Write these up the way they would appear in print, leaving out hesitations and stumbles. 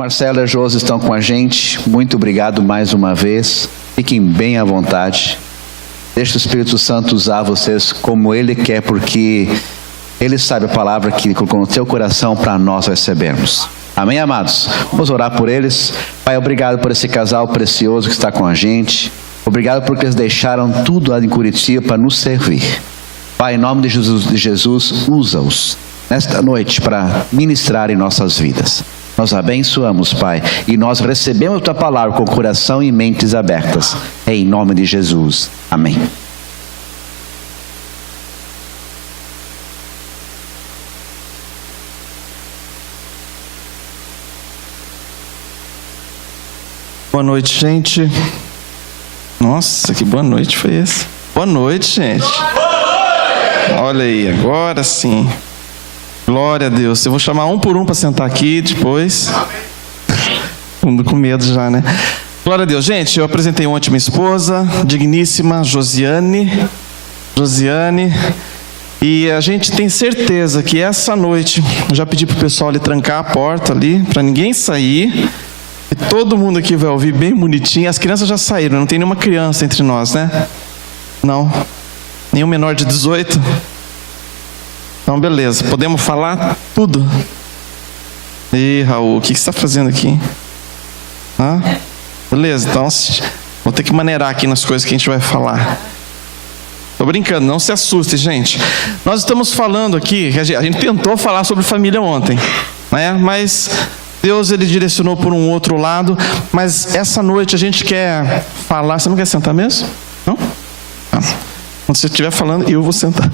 Marcelo e a Josi estão com a gente. Muito obrigado mais uma vez. Fiquem bem à vontade. Deixe o Espírito Santo usar vocês como Ele quer, porque Ele sabe a palavra que Ele colocou no seu coração para nós recebermos. Amém, amados? Vamos orar por eles. Pai, obrigado por esse casal precioso que está com a gente. Obrigado porque eles deixaram tudo lá em Curitiba para nos servir. Pai, em nome de Jesus, usa-os nesta noite para ministrar em nossas vidas. Nós abençoamos, Pai, e nós recebemos a Tua palavra com o coração e mentes abertas. Em nome de Jesus. Amém. Boa noite, gente. Nossa, que boa noite foi essa? Boa noite, gente. Olha aí, agora sim. Glória a Deus. Eu vou chamar um por um para sentar aqui depois. Com medo já, né? Glória a Deus. Gente, eu apresentei ontem minha esposa, digníssima Josiane. E a gente tem certeza que essa noite, eu já pedi para o pessoal ali trancar a porta ali, para ninguém sair. E todo mundo aqui vai ouvir bem bonitinho. As crianças já saíram, não tem nenhuma criança entre nós, né? Não? Nenhum menor de 18? Então, beleza. Podemos falar tudo? Ih, Raul, o que você está fazendo aqui? Beleza, então vou ter que maneirar aqui nas coisas que a gente vai falar. Tô brincando, não se assuste, gente. Nós estamos falando aqui, a gente tentou falar sobre família ontem, né? Mas Deus, Ele direcionou por um outro lado. Mas essa noite a gente quer falar... Você não quer sentar mesmo? Não? Quando você estiver falando, eu vou sentar.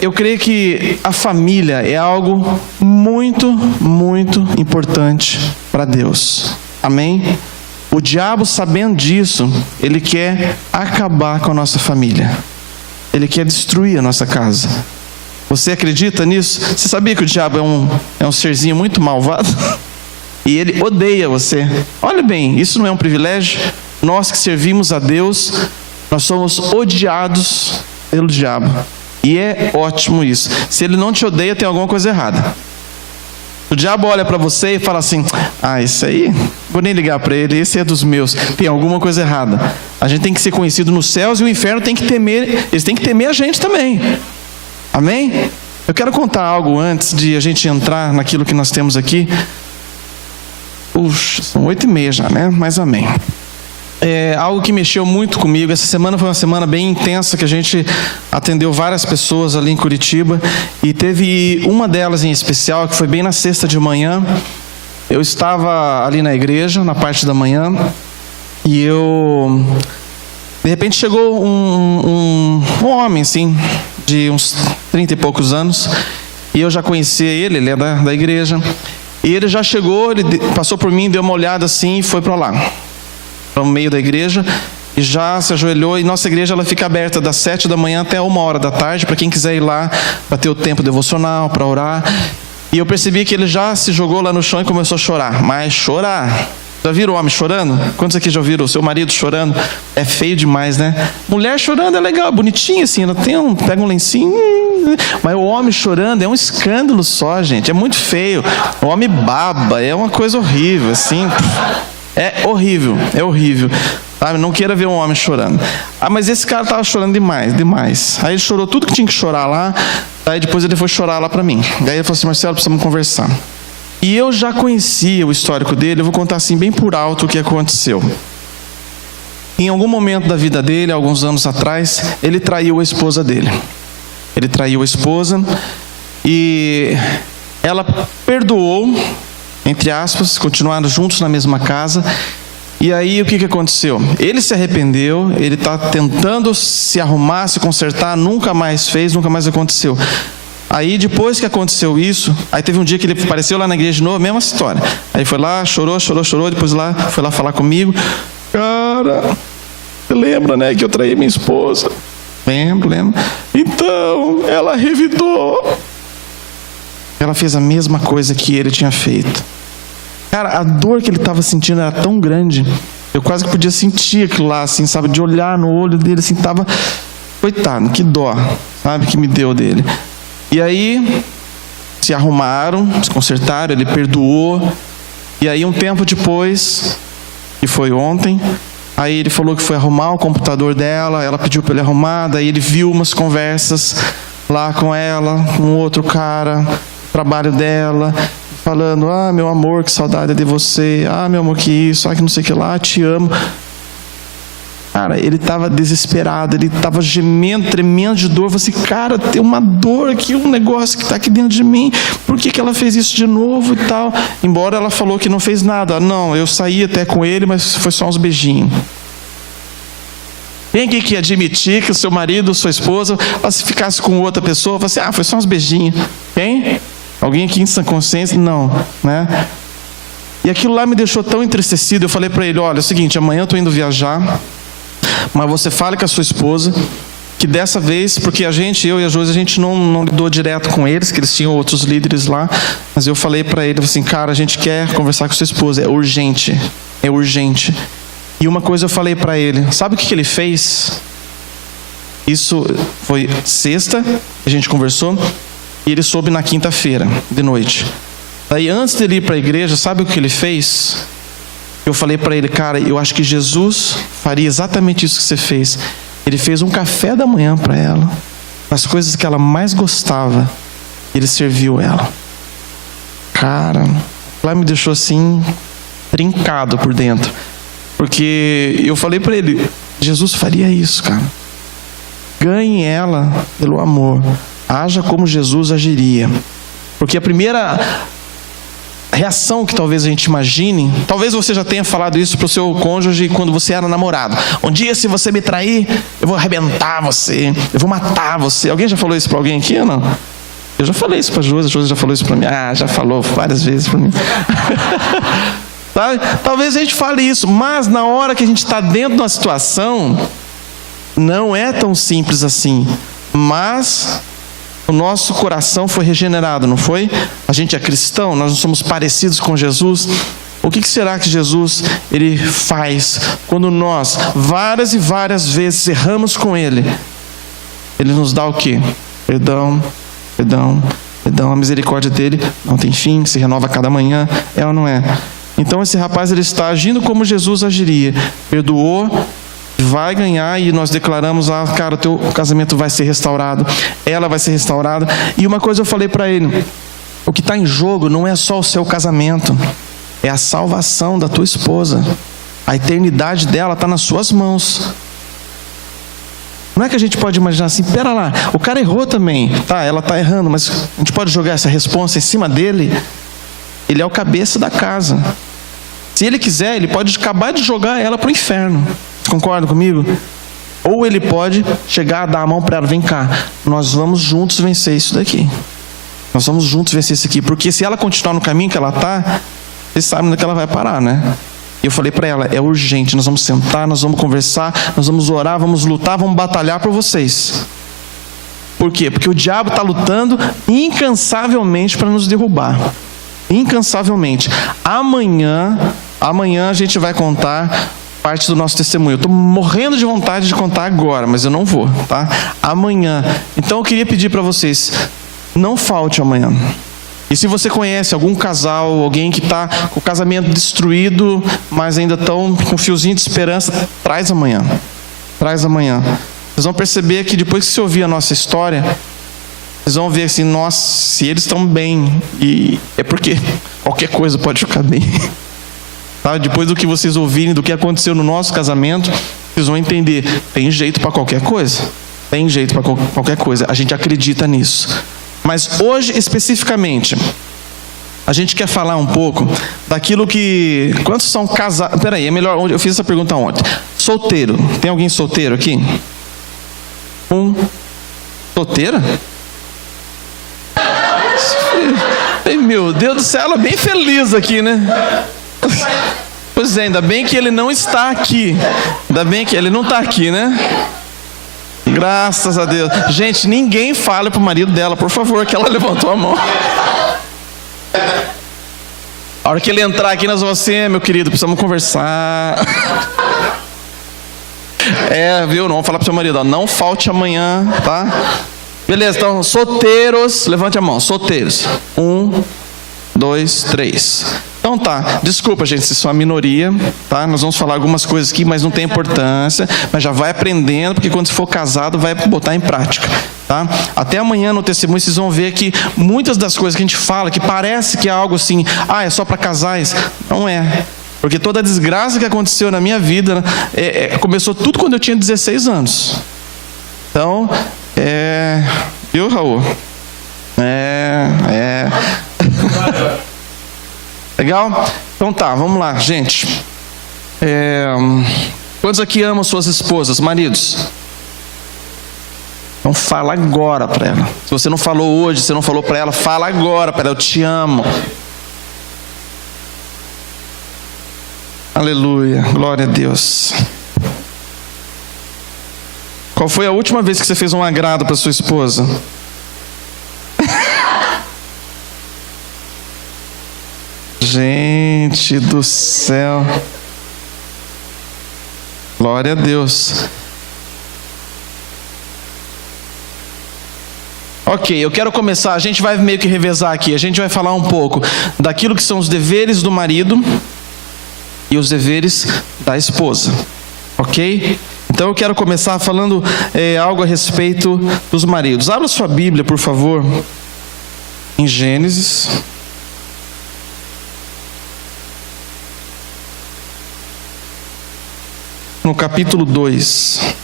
Eu creio que a família é algo muito, muito importante para Deus. Amém? O diabo, sabendo disso, ele quer acabar com a nossa família. Ele quer destruir a nossa casa. Você acredita nisso? Você sabia que o diabo é um serzinho muito malvado? E ele odeia você. Olha bem, isso não é um privilégio? Nós que servimos a Deus, nós somos odiados pelo diabo. E é ótimo isso. Se ele não te odeia, tem alguma coisa errada. O diabo olha para você e fala assim: isso aí, vou nem ligar para ele, esse é dos meus. Tem alguma coisa errada. A gente tem que ser conhecido nos céus e o inferno tem que temer. Eles têm que temer a gente também. Amém? Eu quero contar algo antes de a gente entrar naquilo que nós temos aqui. Puxa, são 8h30 já, né? Mas amém. Algo que mexeu muito comigo. Essa semana foi uma semana bem intensa, que a gente atendeu várias pessoas ali em Curitiba. E teve uma delas em especial, que foi bem na sexta de manhã. Eu estava ali na igreja, na parte da manhã. E de repente chegou um homem, assim, de uns 30 e poucos anos. E eu já conhecia ele é da igreja. E ele já chegou, ele passou por mim, deu uma olhada assim e foi para lá, para o meio da igreja, e já se ajoelhou. E nossa igreja, ela fica aberta das 7 da manhã até 1h da tarde, para quem quiser ir lá, para ter o tempo devocional, para orar. E eu percebi que ele já se jogou lá no chão e começou a chorar. Mas chorar... Já viram o homem chorando? Quantos aqui já viram o seu marido chorando? É feio demais, né? Mulher chorando é legal, bonitinha assim, ela pega um lencinho. Mas o homem chorando é um escândalo só, gente. É muito feio. O homem baba, é uma coisa horrível, assim. É horrível, sabe? Não queira ver um homem chorando. Mas esse cara estava chorando demais. Aí ele chorou tudo que tinha que chorar lá. Aí depois ele foi chorar lá para mim. Daí ele falou assim: Marcelo, precisamos conversar. E eu já conhecia o histórico dele. Eu vou contar assim bem por alto o que aconteceu. Em algum momento da vida dele, alguns anos atrás, ele traiu a esposa dele. Ele traiu a esposa e ela perdoou, entre aspas, continuaram juntos na mesma casa. E aí o que aconteceu? Ele se arrependeu, ele está tentando se arrumar, se consertar, nunca mais fez, nunca mais aconteceu. Aí depois que aconteceu isso, aí teve um dia que ele apareceu lá na igreja de novo, mesma história. Aí foi lá, chorou, depois foi lá falar comigo. Cara, você lembra, né, que eu traí minha esposa? Lembro. Então, ela revidou. Ela fez a mesma coisa que ele tinha feito. Cara, a dor que ele estava sentindo era tão grande. Eu quase que podia sentir aquilo lá, assim, sabe? De olhar no olho dele, assim, tava... Coitado, que dó, sabe? Que me deu dele. E aí, se arrumaram, se consertaram, ele perdoou. E aí um tempo depois, que foi ontem, aí ele falou que foi arrumar o computador dela, ela pediu para ele arrumar, daí ele viu umas conversas lá com ela, com outro cara, trabalho dela, falando: ah, meu amor, que saudade de você, ah, meu amor, que isso, ah, que não sei o que lá, te amo. Cara, ele estava desesperado, ele estava gemendo, tremendo de dor. Eu falei assim: cara, tem uma dor aqui, um negócio que está aqui dentro de mim, por que ela fez isso de novo e tal? Embora ela falou que não fez nada. Não, eu saí até com ele, mas foi só uns beijinhos. Quem aqui que admitir que o seu marido, sua esposa, se ficasse com outra pessoa, falasse: ah, foi só uns beijinhos. Quem? Alguém aqui em sã consciência? Não, né? E aquilo lá me deixou tão entristecido. Eu falei para ele: olha, é o seguinte, amanhã eu estou indo viajar, mas você fale com a sua esposa que dessa vez, porque eu e a Josi, a gente não lidou direto com eles, que eles tinham outros líderes lá, mas eu falei para ele assim: cara, a gente quer conversar com a sua esposa, é urgente, é urgente. E uma coisa eu falei para ele, sabe o que ele fez? Isso foi sexta, a gente conversou, e ele soube na quinta-feira, de noite. Daí antes dele ir para a igreja, sabe o que ele fez? Eu falei para ele: cara, eu acho que Jesus faria exatamente isso que você fez. Ele fez um café da manhã para ela, as coisas que ela mais gostava, ele serviu ela. Cara, lá me deixou assim, trincado por dentro. Porque eu falei para ele: Jesus faria isso, cara. Ganhe ela pelo amor. Haja como Jesus agiria. Porque a primeira reação que talvez a gente imagine, talvez você já tenha falado isso para o seu cônjuge quando você era namorado: um dia, se você me trair, eu vou arrebentar você, eu vou matar você. Alguém já falou isso para alguém aqui ou não? Eu já falei isso para a Josi já falou isso para mim. Ah, já falou várias vezes para mim. Talvez a gente fale isso, mas na hora que a gente está dentro de uma situação, não é tão simples assim. Mas o nosso coração foi regenerado, não foi? A gente é cristão, nós não somos parecidos com Jesus. O que será que Jesus ele faz quando nós várias e várias vezes erramos com Ele? Ele nos dá o quê? Perdão, perdão, perdão. A misericórdia dele não tem fim, se renova a cada manhã, é ou não é? Então esse rapaz ele está agindo como Jesus agiria. Perdoou, vai ganhar, e nós declaramos: ah, cara, o teu casamento vai ser restaurado, ela vai ser restaurada. E uma coisa eu falei para ele: o que está em jogo não é só o seu casamento, é a salvação da tua esposa. A eternidade dela está nas suas mãos. Não é que a gente pode imaginar assim: pera lá, o cara errou também, tá, ela está errando, mas a gente pode jogar essa responsa em cima dele? Ele é o cabeça da casa. Se ele quiser, ele pode acabar de jogar ela para o inferno. Concorda comigo? Ou ele pode chegar a dar a mão para ela: vem cá, nós vamos juntos vencer isso daqui. Nós vamos juntos vencer isso aqui. Porque se ela continuar no caminho que ela está, vocês sabem onde que ela vai parar, né? E eu falei para ela: é urgente, nós vamos sentar, nós vamos conversar, nós vamos orar, vamos lutar, vamos batalhar por vocês. Por quê? Porque o diabo está lutando incansavelmente para nos derrubar. Incansavelmente. Amanhã a gente vai contar parte do nosso testemunho. Eu estou morrendo de vontade de contar agora, mas eu não vou, tá? Amanhã. Então eu queria pedir para vocês: não falte amanhã. E se você conhece algum casal, alguém que está com o casamento destruído, mas ainda estão com um fiozinho de esperança, traz amanhã. Traz amanhã. Vocês vão perceber que depois que você ouvir a nossa história, vocês vão ver assim: nossa, se eles estão bem, e é porque qualquer coisa pode ficar bem. Tá? Depois do que vocês ouvirem, do que aconteceu no nosso casamento, vocês vão entender: tem jeito para qualquer coisa. Tem jeito para qualquer coisa. A gente acredita nisso. Mas hoje, especificamente, a gente quer falar um pouco daquilo que... Quantos são casados? Peraí, é melhor... Eu fiz essa pergunta ontem. Solteiro. Tem alguém solteiro aqui? Solteira? Meu Deus do céu, ela é bem feliz aqui, né? Pois é, ainda bem que ele não está aqui. Ainda bem que ele não está aqui, né? Graças a Deus. Gente, ninguém fale pro marido dela, por favor, que ela levantou a mão. A hora que ele entrar aqui, nós vamos assim: meu querido, precisamos conversar. Viu? Não vamos falar pro seu marido: ó, não falte amanhã, tá? Beleza, então, solteiros, levante a mão, solteiros. 1, 2, 3. Então tá, desculpa gente, se sou a minoria, tá? Nós vamos falar algumas coisas aqui, mas não tem importância, mas já vai aprendendo, porque quando você for casado, vai botar em prática, tá? Até amanhã no testemunho vocês vão ver que muitas das coisas que a gente fala, que parece que é algo assim, é só para casais, não é. Porque toda a desgraça que aconteceu na minha vida, começou tudo quando eu tinha 16 anos. Então, viu, Raul? Legal? Então tá, vamos lá, gente. Quantos aqui amam suas esposas, maridos? Então fala agora para ela. Se você não falou hoje, se não falou para ela, fala agora para ela, eu te amo. Aleluia, glória a Deus. Qual foi a última vez que você fez um agrado para sua esposa? Gente do céu. Glória a Deus. Ok, eu quero começar, a gente vai meio que revezar aqui. A gente vai falar um pouco daquilo que são os deveres do marido e os deveres da esposa. Ok? Então eu quero começar falando algo a respeito dos maridos. Abra sua Bíblia, por favor, em Gênesis. No capítulo 2.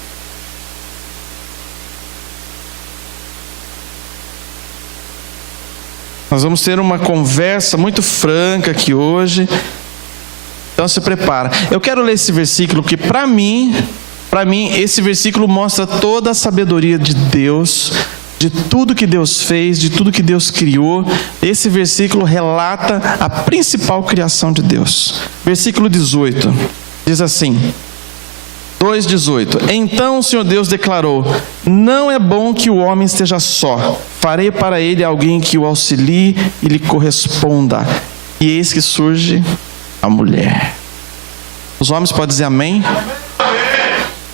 Nós vamos ter uma conversa muito franca aqui hoje. Então se prepara. Eu quero ler esse versículo que para mim, esse versículo mostra toda a sabedoria de Deus, de tudo que Deus fez, de tudo que Deus criou. Esse versículo relata a principal criação de Deus. Versículo 18. Diz assim: 2:18. Então o Senhor Deus declarou: não é bom que o homem esteja só. Farei para ele alguém que o auxilie e lhe corresponda. E eis que surge a mulher. Os homens podem dizer amém?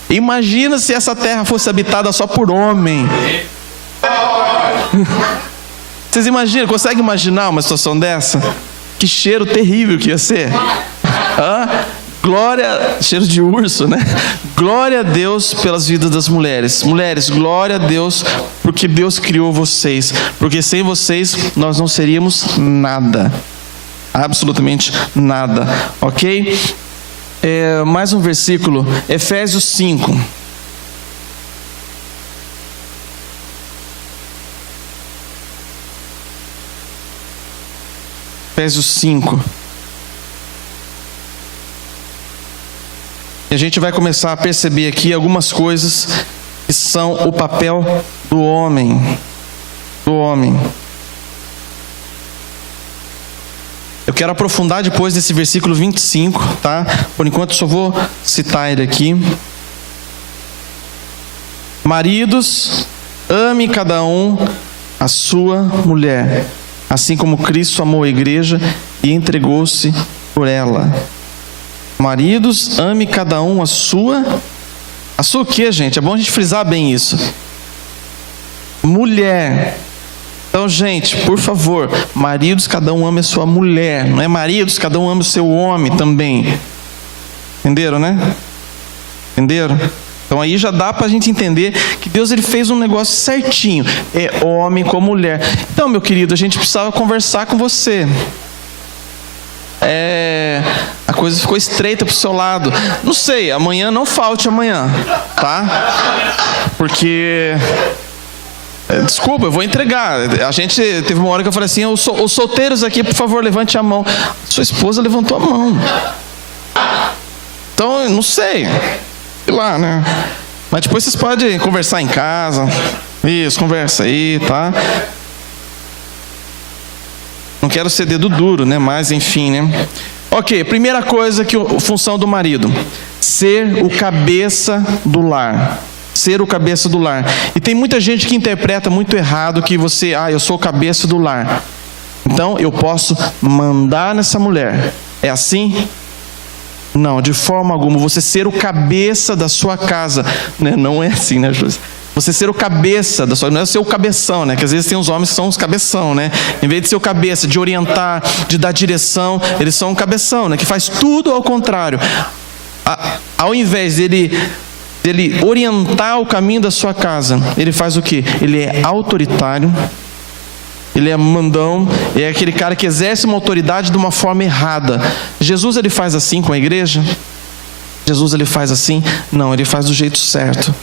Imagina se essa terra fosse habitada só por homem. Vocês imaginam, conseguem imaginar uma situação dessa? Que cheiro terrível que ia ser. Glória, cheiro de urso, né? Glória a Deus pelas vidas das mulheres. Mulheres, glória a Deus porque Deus criou vocês. Porque sem vocês nós não seríamos nada. Absolutamente nada. Ok? Mais um versículo. Efésios 5. Efésios 5. E a gente vai começar a perceber aqui algumas coisas que são o papel do homem. Eu quero aprofundar depois desse versículo 25, tá? Por enquanto só vou citar ele aqui. Maridos, ame cada um a sua mulher, assim como Cristo amou a igreja e entregou-se por ela. Maridos, ame cada um a sua o quê, gente? É bom a gente frisar bem isso. Mulher. Então, gente, por favor, maridos, cada um ame a sua mulher. Não é maridos, cada um ame o seu homem também. Entenderam, né? Entenderam? Então aí já dá para a gente entender que Deus ele fez um negócio certinho. É homem com mulher. Então, meu querido, a gente precisava conversar com você. A coisa ficou estreita pro seu lado. Não sei, amanhã não falte amanhã, tá? Porque... desculpa, eu vou entregar. A gente teve uma hora que eu falei assim: os solteiros aqui, por favor, levante a mão. Sua esposa levantou a mão. Então, eu não sei. Sei lá, né? Mas depois vocês podem conversar em casa. Isso, conversa aí, tá? Não quero ser dedo duro, né? Mas enfim, né? Ok, primeira coisa que a função do marido: ser o cabeça do lar. Ser o cabeça do lar. E tem muita gente que interpreta muito errado que você, eu sou o cabeça do lar, então eu posso mandar nessa mulher. É assim? Não, de forma alguma. Você ser o cabeça da sua casa, né? Não é assim, né, Júlia? Você ser o cabeça da sua... Não é ser o cabeção, né? Que às vezes tem uns homens que são os cabeção, né? Em vez de ser o cabeça, de orientar, de dar direção, eles são o cabeção, né? Que faz tudo ao contrário. Ao invés dele orientar o caminho da sua casa, ele faz o quê? Ele é autoritário, ele é mandão, é aquele cara que exerce uma autoridade de uma forma errada. Jesus, ele faz assim com a igreja? Jesus, ele faz assim? Não, ele faz do jeito certo.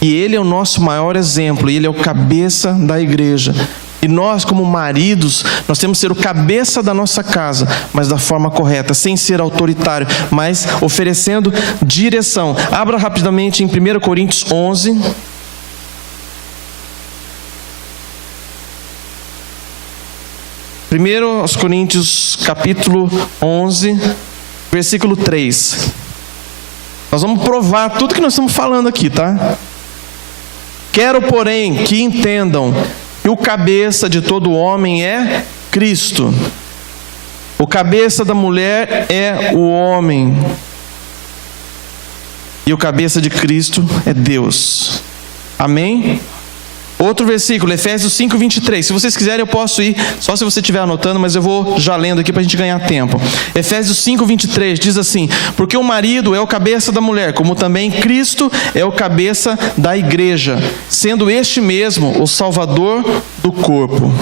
E ele é o nosso maior exemplo, e ele é o cabeça da igreja. E nós, como maridos, nós temos que ser o cabeça da nossa casa, mas da forma correta, sem ser autoritário, mas oferecendo direção. Abra rapidamente em 1 Coríntios 11. 1 Coríntios capítulo 11, versículo 3. Nós vamos provar tudo que nós estamos falando aqui, tá? Quero, porém, que entendam que o cabeça de todo homem é Cristo. O cabeça da mulher é o homem. E o cabeça de Cristo é Deus. Amém? Outro versículo, Efésios 5, 23. Se vocês quiserem eu posso ir, só se você estiver anotando, mas eu vou já lendo aqui para a gente ganhar tempo. Efésios 5, 23 diz assim: porque o marido é o cabeça da mulher, como também Cristo é o cabeça da igreja, sendo este mesmo o Salvador do corpo.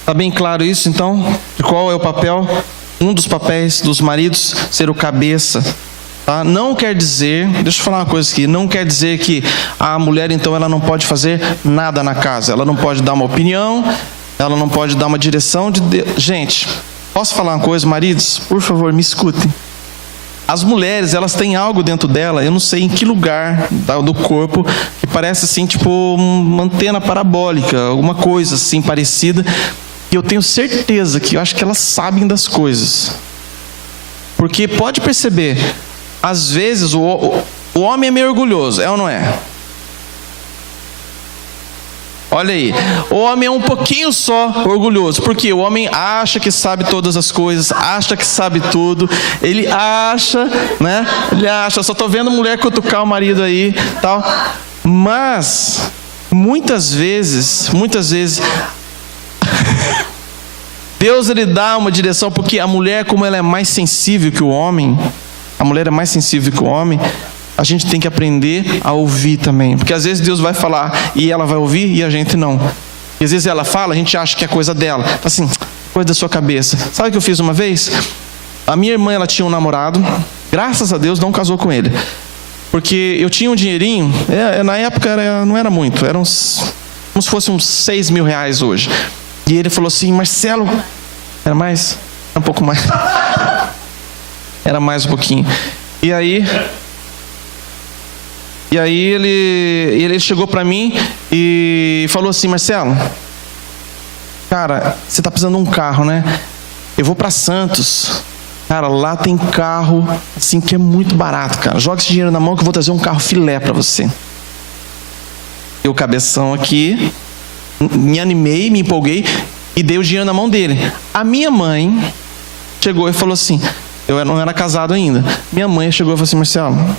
Está bem claro isso, então? De qual é o papel? Um dos papéis dos maridos, ser o cabeça. Tá? Não quer dizer, deixa eu falar uma coisa aqui, não quer dizer que a mulher, então, ela não pode fazer nada na casa. Ela não pode dar uma opinião, ela não pode dar uma direção de Deus. Gente, posso falar uma coisa, maridos? Por favor, me escutem. As mulheres, elas têm algo dentro dela, eu não sei em que lugar do corpo, que parece assim, tipo uma antena parabólica, alguma coisa assim parecida. E eu tenho certeza que eu acho que elas sabem das coisas. Porque pode perceber, às vezes o homem é meio orgulhoso, é ou não é? Olha aí, o homem é um pouquinho só orgulhoso, porque o homem acha que sabe todas as coisas, acha que sabe tudo, ele acha, né? Ele acha, só estou vendo mulher cutucar o marido aí, tal. Mas, muitas vezes, Deus, ele dá uma direção, porque a mulher, como ela é mais sensível que o homem, a gente tem que aprender a ouvir também. Porque às vezes Deus vai falar e ela vai ouvir e a gente não. E às vezes ela fala, a gente acha que é coisa dela. Assim, coisa da sua cabeça. Sabe o que eu fiz uma vez? A minha irmã, ela tinha um namorado. Graças a Deus não casou com ele. Porque eu tinha um dinheirinho. Na época não era muito. Era como se fosse uns 6 mil reais hoje. E ele falou assim: Marcelo, era mais? Era um pouco mais. Era mais um pouquinho. E aí ele chegou para mim e falou assim: Marcelo, cara, você tá precisando de um carro, né? Eu vou para Santos. Cara, lá tem carro assim que é muito barato, cara. Joga esse dinheiro na mão que eu vou trazer um carro filé para você. Eu, cabeção aqui, me animei, me empolguei e dei o dinheiro na mão dele. A minha mãe chegou e falou assim, eu não era casado ainda. Minha mãe chegou e falou assim: Marcelo,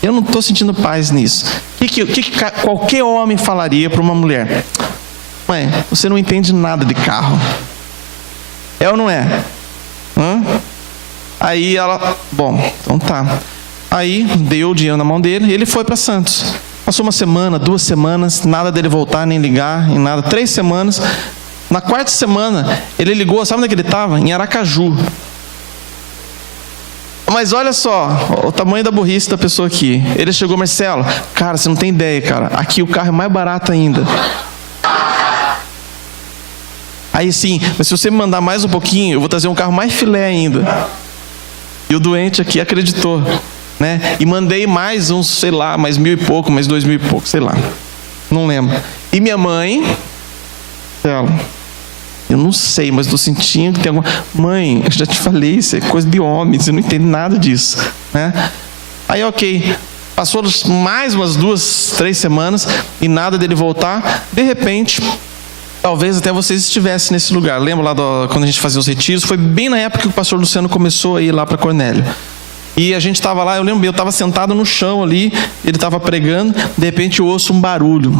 eu não estou sentindo paz nisso. O que qualquer homem falaria para uma mulher? Mãe, você não entende nada de carro. É ou não é? Aí ela, bom, então tá. Aí deu o dinheiro na mão dele e ele foi para Santos. Passou uma semana, 2 semanas, nada dele voltar, nem ligar, em nada. 3 semanas. Na 4ª semana, ele ligou, sabe onde é que ele estava? Em Aracaju. Mas olha só, o tamanho da burrice da pessoa aqui. Ele chegou: Marcelo, cara, você não tem ideia, cara. Aqui o carro é mais barato ainda. Aí sim, mas se você me mandar mais um pouquinho, eu vou trazer um carro mais filé ainda. E o doente aqui acreditou, né? E mandei mais uns, sei lá, mais 1.000 e pouco, mais 2.000 e pouco, sei lá. Não lembro. E minha mãe, eu não sei, mas estou sentindo que tem alguma... Mãe, eu já te falei, isso é coisa de homem, você não entende nada disso, né? Aí, ok. Passou mais umas 2, 3 semanas e nada dele voltar. De repente, Talvez até vocês estivessem nesse lugar. Lembra lá quando a gente fazia os retiros? Foi bem na época que o pastor Luciano começou a ir lá para Cornélio. E a gente estava lá, eu lembro, eu estava sentado no chão ali, ele estava pregando, de repente eu ouço um barulho.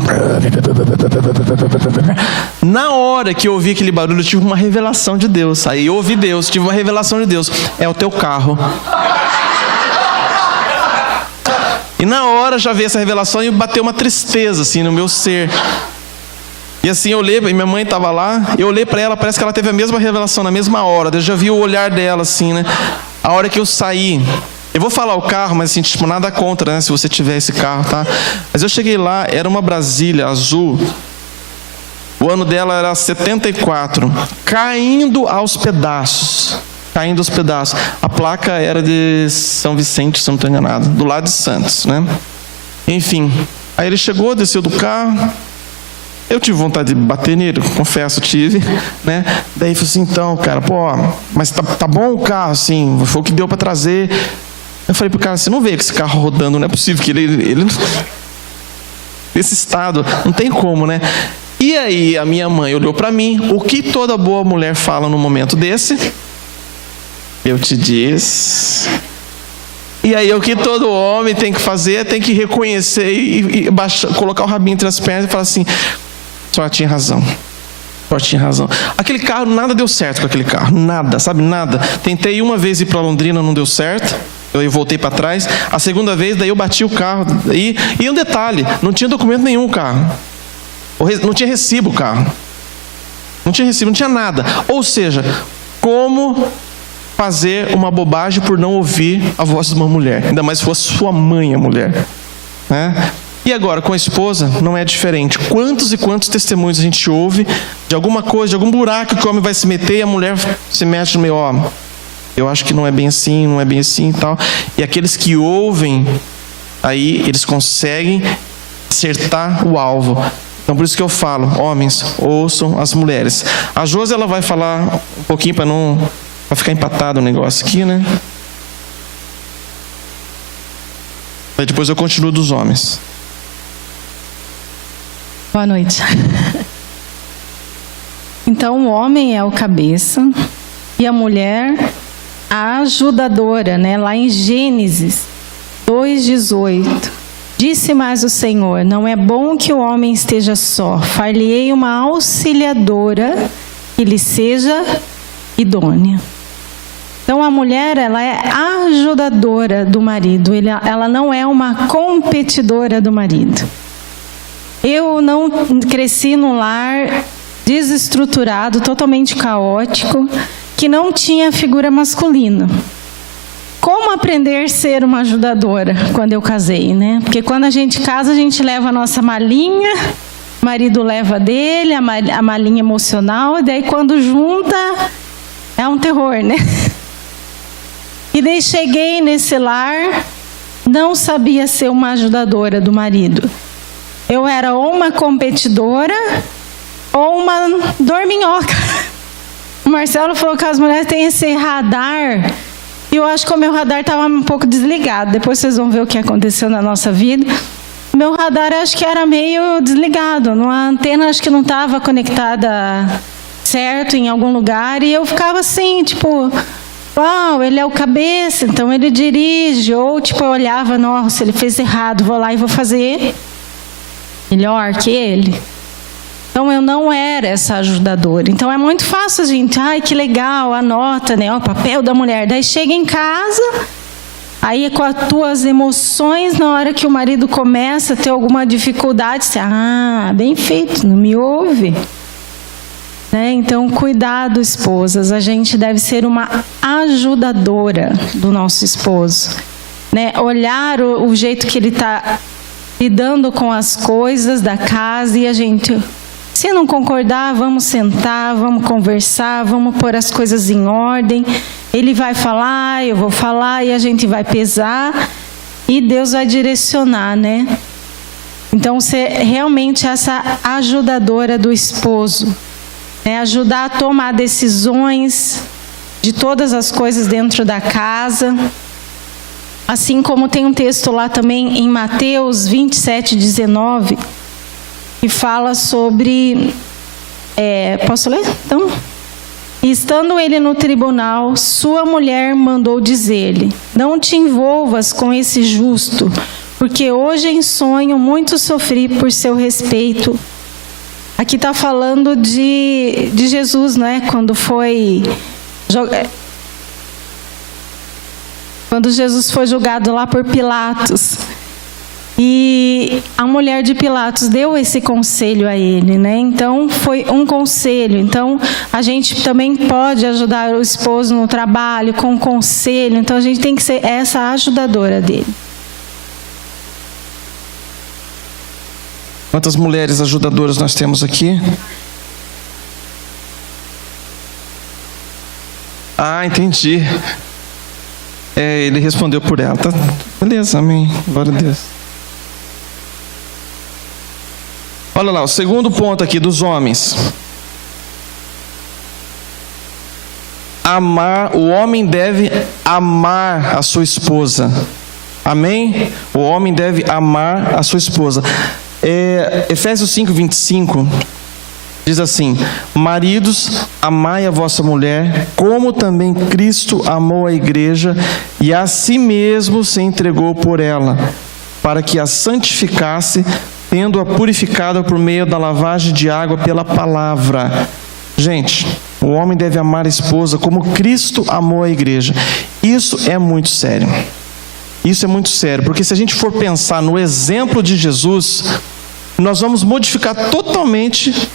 Na hora que eu ouvi aquele barulho, eu tive uma revelação de Deus. Aí eu ouvi Deus, tive uma revelação de Deus. É o teu carro. E na hora já veio essa revelação e bateu uma tristeza assim no meu ser. E assim eu olhei, e minha mãe estava lá, eu olhei para ela, parece que ela teve a mesma revelação na mesma hora. Eu já vi o olhar dela assim, né? A hora que eu saí, eu vou falar o carro, mas assim, tipo, nada contra, né? Se você tiver esse carro, tá? Mas eu cheguei lá, era uma Brasília azul. O ano dela era 74, caindo aos pedaços. Caindo aos pedaços. A placa era de São Vicente, se eu não estou enganado, do lado de Santos, né? Enfim, aí ele chegou, desceu do carro. Eu tive vontade de bater nele, confesso, tive, né? Daí falei assim, então, cara, pô, mas tá bom o carro, assim, foi o que deu para trazer. Eu falei pro cara, você não vê que esse carro rodando, não é possível que ele nesse estado, não tem como, né? E aí a minha mãe olhou para mim, o que toda boa mulher fala no momento desse? Eu te disse. E aí o que todo homem tem que fazer, tem que reconhecer e colocar o rabinho entre as pernas e falar assim, a senhora tinha razão. A senhora tinha razão. Aquele carro, nada deu certo com aquele carro. Nada, sabe? Nada. Tentei uma vez ir para Londrina, não deu certo. Eu voltei para trás. A segunda vez, daí eu bati o carro. E um detalhe, não tinha documento nenhum o carro. Não tinha recibo o carro. Não tinha recibo, não tinha nada. Ou seja, como fazer uma bobagem por não ouvir a voz de uma mulher? Ainda mais se fosse sua mãe a mulher, né? E agora, com a esposa, não é diferente. Quantos e quantos testemunhos a gente ouve de alguma coisa, de algum buraco que o homem vai se meter e a mulher se mete no meio, ó, eu acho que não é bem assim, não é bem assim e tal. E aqueles que ouvem, aí eles conseguem acertar o alvo. Então, por isso que eu falo, homens, ouçam as mulheres. A Josi, ela vai falar um pouquinho para ficar empatado o negócio aqui, né? Aí depois eu continuo dos homens. Boa noite. Então, o homem é o cabeça e a mulher a ajudadora, né? Lá em Gênesis 2:18. Disse mais o Senhor, não é bom que o homem esteja só, far-lhe-ei uma auxiliadora que lhe seja idônea. Então a mulher, ela é ajudadora do marido, ela não é uma competidora do marido. Eu não cresci num lar desestruturado, totalmente caótico, que não tinha figura masculina. Como aprender a ser uma ajudadora quando eu casei, né? Porque quando a gente casa, a gente leva a nossa malinha, o marido leva a dele, a malinha emocional, e daí quando junta, é um terror, né? E daí cheguei nesse lar, não sabia ser uma ajudadora do marido. Eu era ou uma competidora ou uma dorminhoca. O Marcelo falou que as mulheres têm esse radar. E eu acho que o meu radar estava um pouco desligado. Depois vocês vão ver o que aconteceu na nossa vida. O meu radar acho que era meio desligado. A antena acho que não estava conectada certo em algum lugar. E eu ficava assim, tipo, uau, ele é o cabeça, então ele dirige. Ou tipo, eu olhava, nossa, ele fez errado, vou lá e vou fazer melhor que ele. Então eu não era essa ajudadora. Então é muito fácil a gente, ai que legal, anota, né, o papel da mulher. Daí chega em casa, aí com as tuas emoções, na hora que o marido começa a ter alguma dificuldade, você, bem feito, não me ouve. Né? Então cuidado, esposas, a gente deve ser uma ajudadora do nosso esposo. Né? Olhar o jeito que ele está lidando com as coisas da casa e a gente... Se não concordar, vamos sentar, vamos conversar, vamos pôr as coisas em ordem. Ele vai falar, eu vou falar e a gente vai pesar e Deus vai direcionar, né? Então, ser realmente essa ajudadora do esposo, né? Ajudar a tomar decisões de todas as coisas dentro da casa. Assim como tem um texto lá também em Mateus 27:19, que fala sobre Posso ler? Então, estando ele no tribunal, sua mulher mandou dizer-lhe: não te envolvas com esse justo, porque hoje em sonho muito sofri por seu respeito. Aqui está falando de Jesus, né? Quando Jesus foi julgado lá por Pilatos. E a mulher de Pilatos deu esse conselho a ele, né? Então, foi um conselho. Então, a gente também pode ajudar o esposo no trabalho com conselho. Então, a gente tem que ser essa ajudadora dele. Quantas mulheres ajudadoras nós temos aqui? Ah, entendi. Ele respondeu por ela. Tá, beleza, amém. Glória a Deus. Olha lá, o segundo ponto aqui dos homens. O homem deve amar a sua esposa. Amém? O homem deve amar a sua esposa. Efésios 5:25 diz assim: maridos, amai a vossa mulher, como também Cristo amou a igreja e a si mesmo se entregou por ela, para que a santificasse, tendo-a purificada por meio da lavagem de água pela palavra. Gente, o homem deve amar a esposa como Cristo amou a igreja. Isso é muito sério. Isso é muito sério, porque se a gente for pensar no exemplo de Jesus, nós vamos modificar totalmente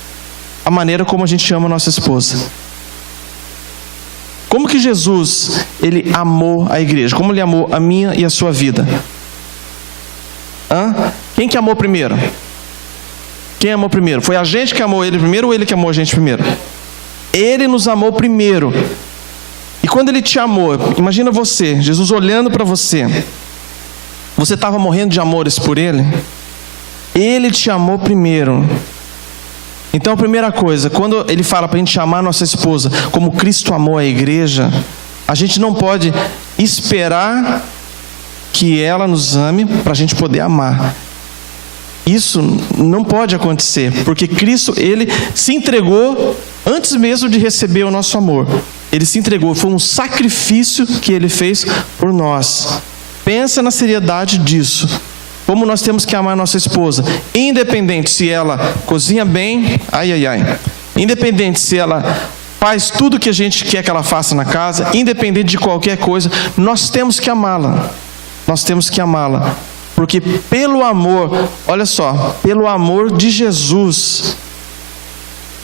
a maneira como a gente ama a nossa esposa. Como que Jesus, ele amou a igreja? Como ele amou a minha e a sua vida? Quem que amou primeiro? Quem amou primeiro? Foi a gente que amou ele primeiro ou ele que amou a gente primeiro? Ele nos amou primeiro. E quando ele te amou, imagina você, Jesus olhando para você. Você estava morrendo de amores por ele? Ele te amou primeiro. Então a primeira coisa, quando ele fala para a gente amar nossa esposa como Cristo amou a igreja, a gente não pode esperar que ela nos ame para a gente poder amar. Isso não pode acontecer, porque Cristo, ele se entregou antes mesmo de receber o nosso amor. Ele se entregou, foi um sacrifício que ele fez por nós. Pensa na seriedade disso. Como nós temos que amar nossa esposa, independente se ela cozinha bem, independente se ela faz tudo que a gente quer que ela faça na casa, independente de qualquer coisa, nós temos que amá-la. Nós temos que amá-la. Porque pelo amor, olha só, pelo amor de Jesus,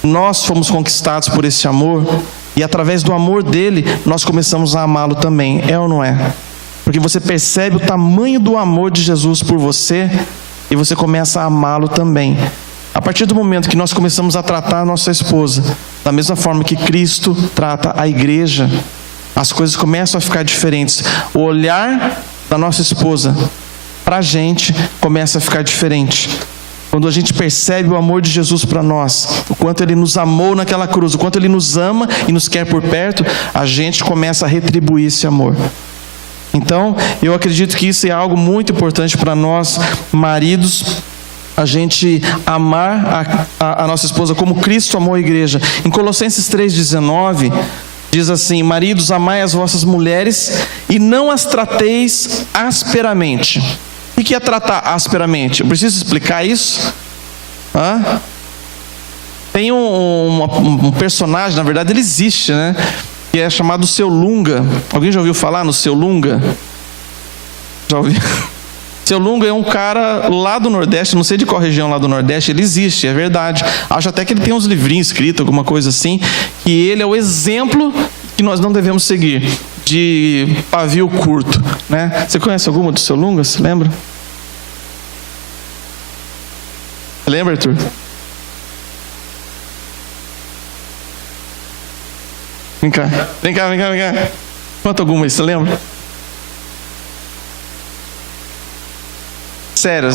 nós fomos conquistados por esse amor, e através do amor dele, nós começamos a amá-lo também, é ou não é? Porque você percebe o tamanho do amor de Jesus por você, e você começa a amá-lo também. A partir do momento que nós começamos a tratar a nossa esposa da mesma forma que Cristo trata a igreja, as coisas começam a ficar diferentes. O olhar da nossa esposa para a gente começa a ficar diferente. Quando a gente percebe o amor de Jesus para nós, o quanto ele nos amou naquela cruz, o quanto ele nos ama e nos quer por perto, a gente começa a retribuir esse amor. Então, eu acredito que isso é algo muito importante para nós, maridos, a gente amar a nossa esposa como Cristo amou a igreja. Em Colossenses 3,19, diz assim: maridos, amai as vossas mulheres e não as trateis asperamente. O que é tratar asperamente? Eu preciso explicar isso? Tem um personagem, na verdade ele existe, né? Que é chamado Seu Lunga. Alguém já ouviu falar no Seu Lunga? Já ouviu? Seu Lunga é um cara lá do Nordeste, não sei de qual região lá do Nordeste, ele existe, é verdade. Acho até que ele tem uns livrinhos escritos, alguma coisa assim, que ele é o exemplo que nós não devemos seguir, de pavio curto, né? Você conhece alguma do Seu Lunga? Você lembra? Lembra, Arthur? Vem cá. Conta alguma aí, você lembra? Sério.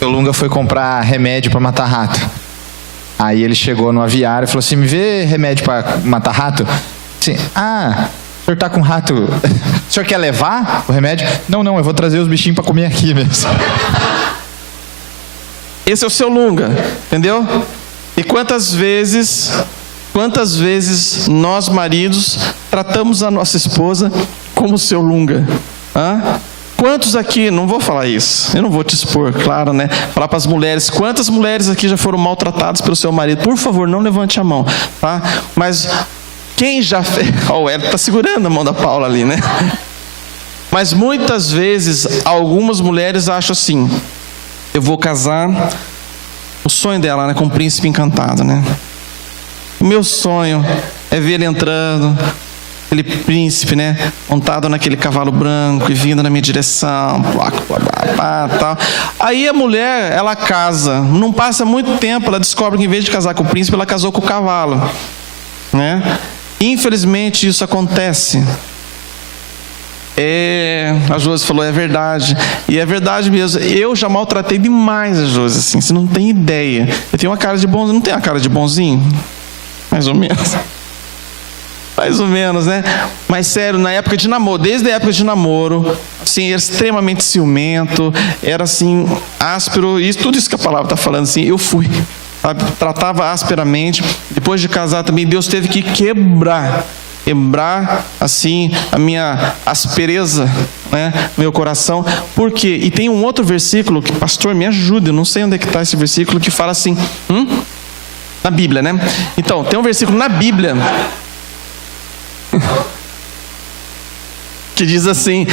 O Lunga foi comprar remédio para matar rato. Aí ele chegou no aviário e falou assim: me vê remédio para matar rato? Assim, o senhor tá com rato, o senhor quer levar o remédio? Não, eu vou trazer os bichinhos para comer aqui mesmo. Esse é o Seu Lunga, entendeu? E quantas vezes nós maridos tratamos a nossa esposa como seu lunga? Hã? Quantos aqui, não vou falar isso, eu não vou te expor, claro, né? Falar para as mulheres, quantas mulheres aqui já foram maltratadas pelo seu marido? Por favor, não levante a mão, tá? Mas quem já fez... Ó, o Hélio está segurando a mão da Paula ali, né? Mas muitas vezes, algumas mulheres acham assim, eu vou casar, o sonho dela, né, com o príncipe encantado, né? O meu sonho é ver ele entrando, aquele príncipe, né, montado naquele cavalo branco e vindo na minha direção, tal. Aí a mulher, ela casa, não passa muito tempo, ela descobre que em vez de casar com o príncipe, ela casou com o cavalo, né? Infelizmente isso acontece. A Josi falou, é verdade. E é verdade mesmo. Eu já maltratei demais a Josi, assim, você não tem ideia. Eu tenho uma cara de bonzinho, não tem uma cara de bonzinho? Mais ou menos. Mais ou menos, né? Mas sério, na época de namoro, desde a época de namoro, assim, era extremamente ciumento, era assim, áspero, e tudo isso que a palavra está falando, assim, eu fui, sabe? Tratava asperamente. Depois de casar também, Deus teve que quebrar assim a minha aspereza, né, meu coração. Por quê? E tem um outro versículo que, pastor, me ajuda, eu não sei onde é que está esse versículo, que fala assim, na Bíblia, né? Então, tem um versículo na Bíblia que diz assim,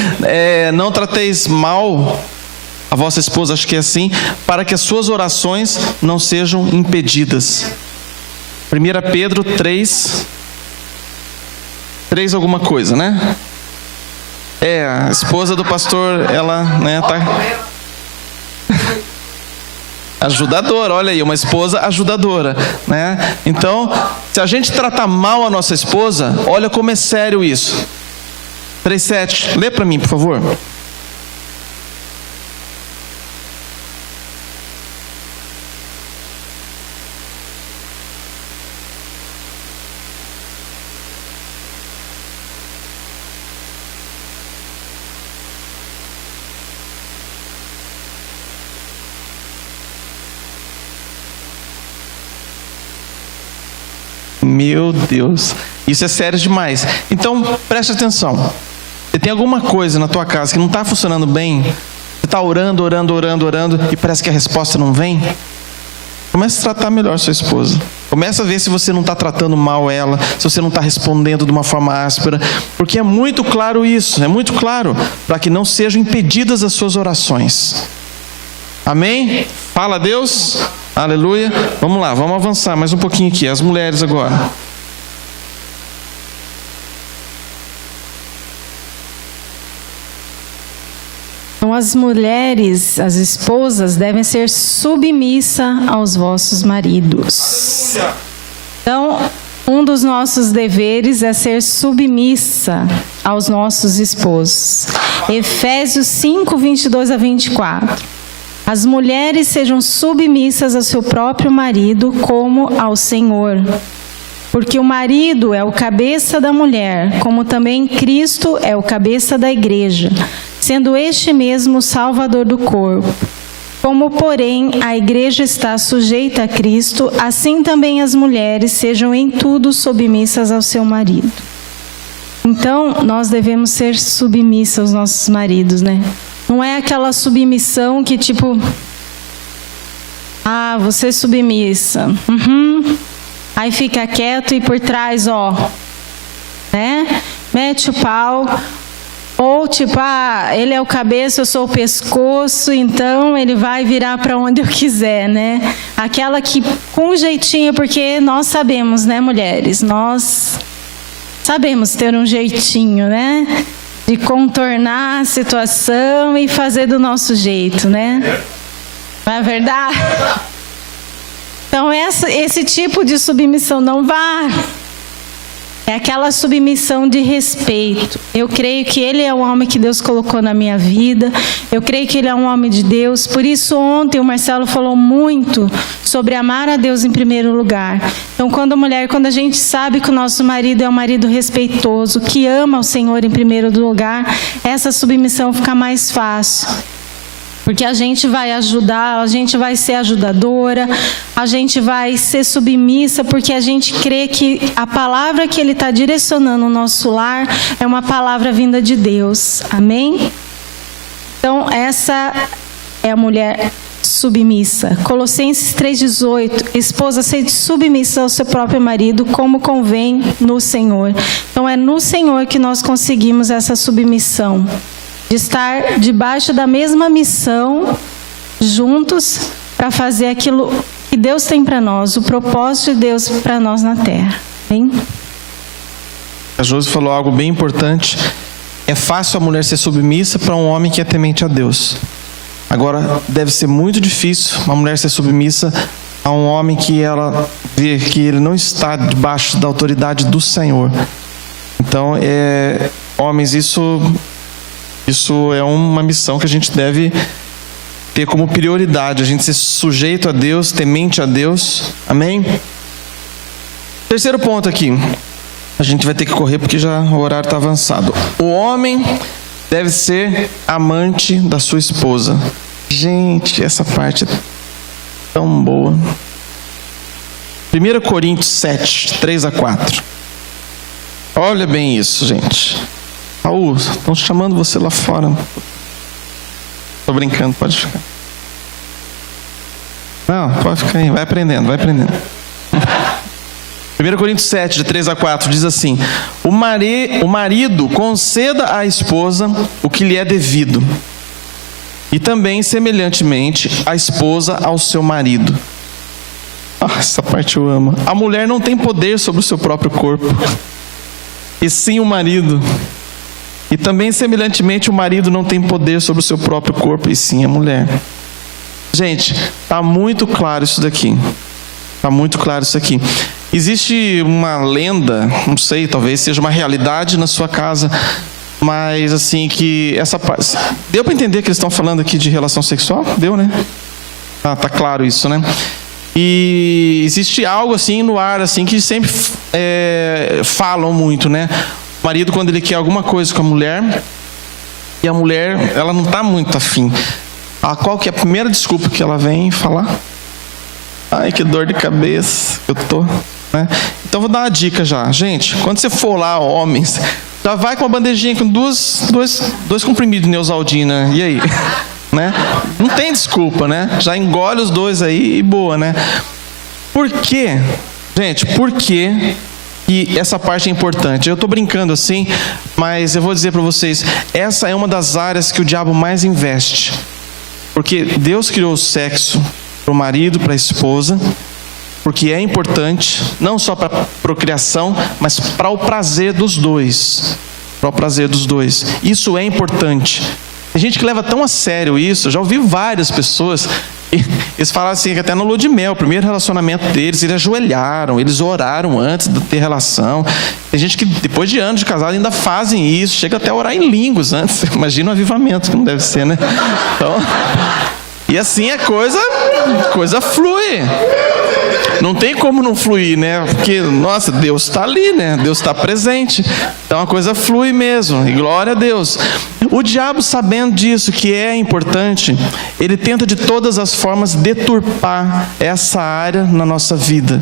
não trateis mal a vossa esposa, acho que é assim, para que as suas orações não sejam impedidas. 1 Pedro 3 alguma coisa, né? A esposa do pastor, ela, né, tá... ajudadora, olha aí, uma esposa ajudadora, né? Então, se a gente tratar mal a nossa esposa, olha como é sério isso. 3:7, lê para mim, por favor. Meu Deus, isso é sério demais. Então, preste atenção. Você tem alguma coisa na tua casa que não está funcionando bem? Você está orando e parece que a resposta não vem? Comece a tratar melhor sua esposa. Comece a ver se você não está tratando mal ela, se você não está respondendo de uma forma áspera, porque é muito claro isso, é muito claro, para que não sejam impedidas as suas orações. Amém? Fala a Deus. Aleluia. Vamos lá, vamos avançar mais um pouquinho aqui. As mulheres agora. Então, as mulheres, as esposas, devem ser submissas aos vossos maridos. Então, um dos nossos deveres é ser submissa aos nossos esposos. Efésios 5, 22 a 24. As mulheres sejam submissas ao seu próprio marido como ao Senhor. Porque o marido é o cabeça da mulher, como também Cristo é o cabeça da igreja, sendo este mesmo o Salvador do corpo. Como, porém, a igreja está sujeita a Cristo, assim também as mulheres sejam em tudo submissas ao seu marido. Então, nós devemos ser submissas aos nossos maridos, né? Não é aquela submissão que tipo... você é submissa. Aí fica quieto e por trás, né? Mete o pau. Ou tipo, ele é o cabeça, eu sou o pescoço, então ele vai virar para onde eu quiser, né? Aquela que com jeitinho, porque nós sabemos, né, mulheres? Nós sabemos ter um jeitinho, né? De contornar a situação e fazer do nosso jeito, né? Não é verdade? Então, esse tipo de submissão não vale. É aquela submissão de respeito. Eu creio que ele é o homem que Deus colocou na minha vida. Eu creio que ele é um homem de Deus. Por isso, ontem o Marcelo falou muito sobre amar a Deus em primeiro lugar. Então, quando a gente sabe que o nosso marido é um marido respeitoso, que ama o Senhor em primeiro lugar, essa submissão fica mais fácil. Porque a gente vai ajudar, a gente vai ser ajudadora, a gente vai ser submissa, porque a gente crê que a palavra que Ele está direcionando o nosso lar é uma palavra vinda de Deus. Amém? Então, essa é a mulher submissa. Colossenses 3,18, esposa, sede submissa ao seu próprio marido, como convém no Senhor. Então, é no Senhor que nós conseguimos essa submissão. De estar debaixo da mesma missão, juntos, para fazer aquilo que Deus tem para nós, o propósito de Deus para nós na terra. Amém? A Josi falou algo bem importante. É fácil a mulher ser submissa para um homem que é temente a Deus. Agora, deve ser muito difícil uma mulher ser submissa a um homem que ela vê que ele não está debaixo da autoridade do Senhor. Então, homens, isso é uma missão que a gente deve ter como prioridade, a gente ser sujeito a Deus, temente a Deus. Amém? Terceiro ponto aqui. A gente vai ter que correr porque já o horário está avançado. O homem deve ser amante da sua esposa. Gente, essa parte é tão boa. 1 Coríntios 7, 3-4. Olha bem isso, gente. Raul, estão chamando você lá fora. Estou brincando, pode ficar. Não, pode ficar aí, vai aprendendo, vai aprendendo. 1 Coríntios 7, de 3-4, diz assim: o marido conceda à esposa o que lhe é devido, e também, semelhantemente, a esposa ao seu marido. Essa parte eu amo. A mulher não tem poder sobre o seu próprio corpo, e sim o marido. E também, semelhantemente, o marido não tem poder sobre o seu próprio corpo, e sim a mulher. Gente, está muito claro isso daqui. Está muito claro isso aqui. Existe uma lenda, não sei, talvez seja uma realidade na sua casa, mas assim, que essa parte... Deu para entender que eles estão falando aqui de relação sexual? Deu, né? Tá claro isso, né? E existe algo assim no ar, assim, que sempre falam muito, né? O marido, quando ele quer alguma coisa com a mulher, e a mulher, ela não está muito afim. Qual que é a primeira desculpa que ela vem falar? Ai, que dor de cabeça eu tô, né? Então vou dar uma dica já. Gente, quando você for lá, homens, já vai com uma bandejinha com dois comprimidos de Neosaldina. E aí? Né? Não tem desculpa, né? Já engole os dois aí e boa, né? Por quê? Gente, por quê? E essa parte é importante. Eu estou brincando assim, mas eu vou dizer para vocês, essa é uma das áreas que o diabo mais investe. Porque Deus criou o sexo para o marido, para a esposa, porque é importante, não só para a procriação, mas para o prazer dos dois. Para o prazer dos dois. Isso é importante. Tem gente que leva tão a sério isso. Eu já ouvi várias pessoas, eles falaram assim, que até no lua de mel, o primeiro relacionamento deles, eles ajoelharam, eles oraram antes de ter relação. Tem gente que depois de anos de casado ainda fazem isso, chega até a orar em línguas antes. Imagina o avivamento, que não deve ser, né? Então, e assim a coisa flui. Não tem como não fluir, né? Porque, nossa, Deus está ali, né? Deus está presente. Então a coisa flui mesmo. E glória a Deus. O diabo, sabendo disso, que é importante, ele tenta de todas as formas deturpar essa área na nossa vida.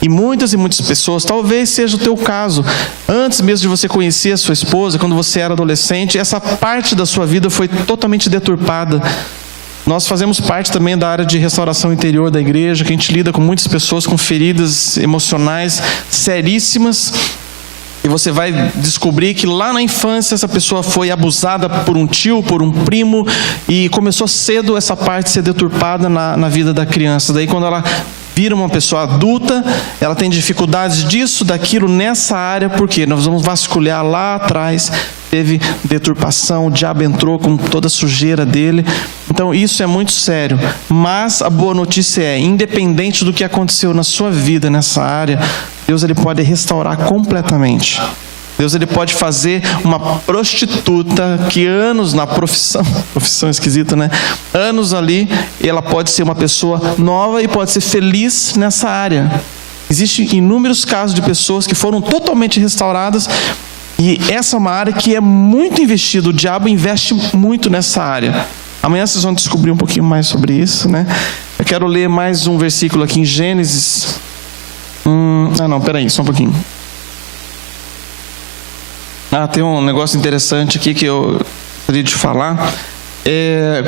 E muitas pessoas, talvez seja o teu caso, antes mesmo de você conhecer a sua esposa, quando você era adolescente, essa parte da sua vida foi totalmente deturpada. Nós fazemos parte também da área de restauração interior da igreja, que a gente lida com muitas pessoas com feridas emocionais seríssimas. E você vai descobrir que lá na infância essa pessoa foi abusada por um tio, por um primo, e começou cedo essa parte a ser deturpada na vida da criança. Daí quando ela vira uma pessoa adulta, ela tem dificuldades disso, daquilo, nessa área, porque nós vamos vasculhar lá atrás, teve deturpação, o diabo entrou com toda a sujeira dele. Então isso é muito sério. Mas a boa notícia é, independente do que aconteceu na sua vida nessa área, Deus ele pode restaurar completamente. Deus ele pode fazer uma prostituta que anos na profissão esquisita, né? Anos ali, ela pode ser uma pessoa nova e pode ser feliz nessa área. Existem inúmeros casos de pessoas que foram totalmente restauradas, e essa é uma área que é muito investida. O diabo investe muito nessa área. Amanhã vocês vão descobrir um pouquinho mais sobre isso, né? Eu quero ler mais um versículo aqui em Gênesis. Peraí, só um pouquinho. Tem um negócio interessante aqui que eu gostaria de falar.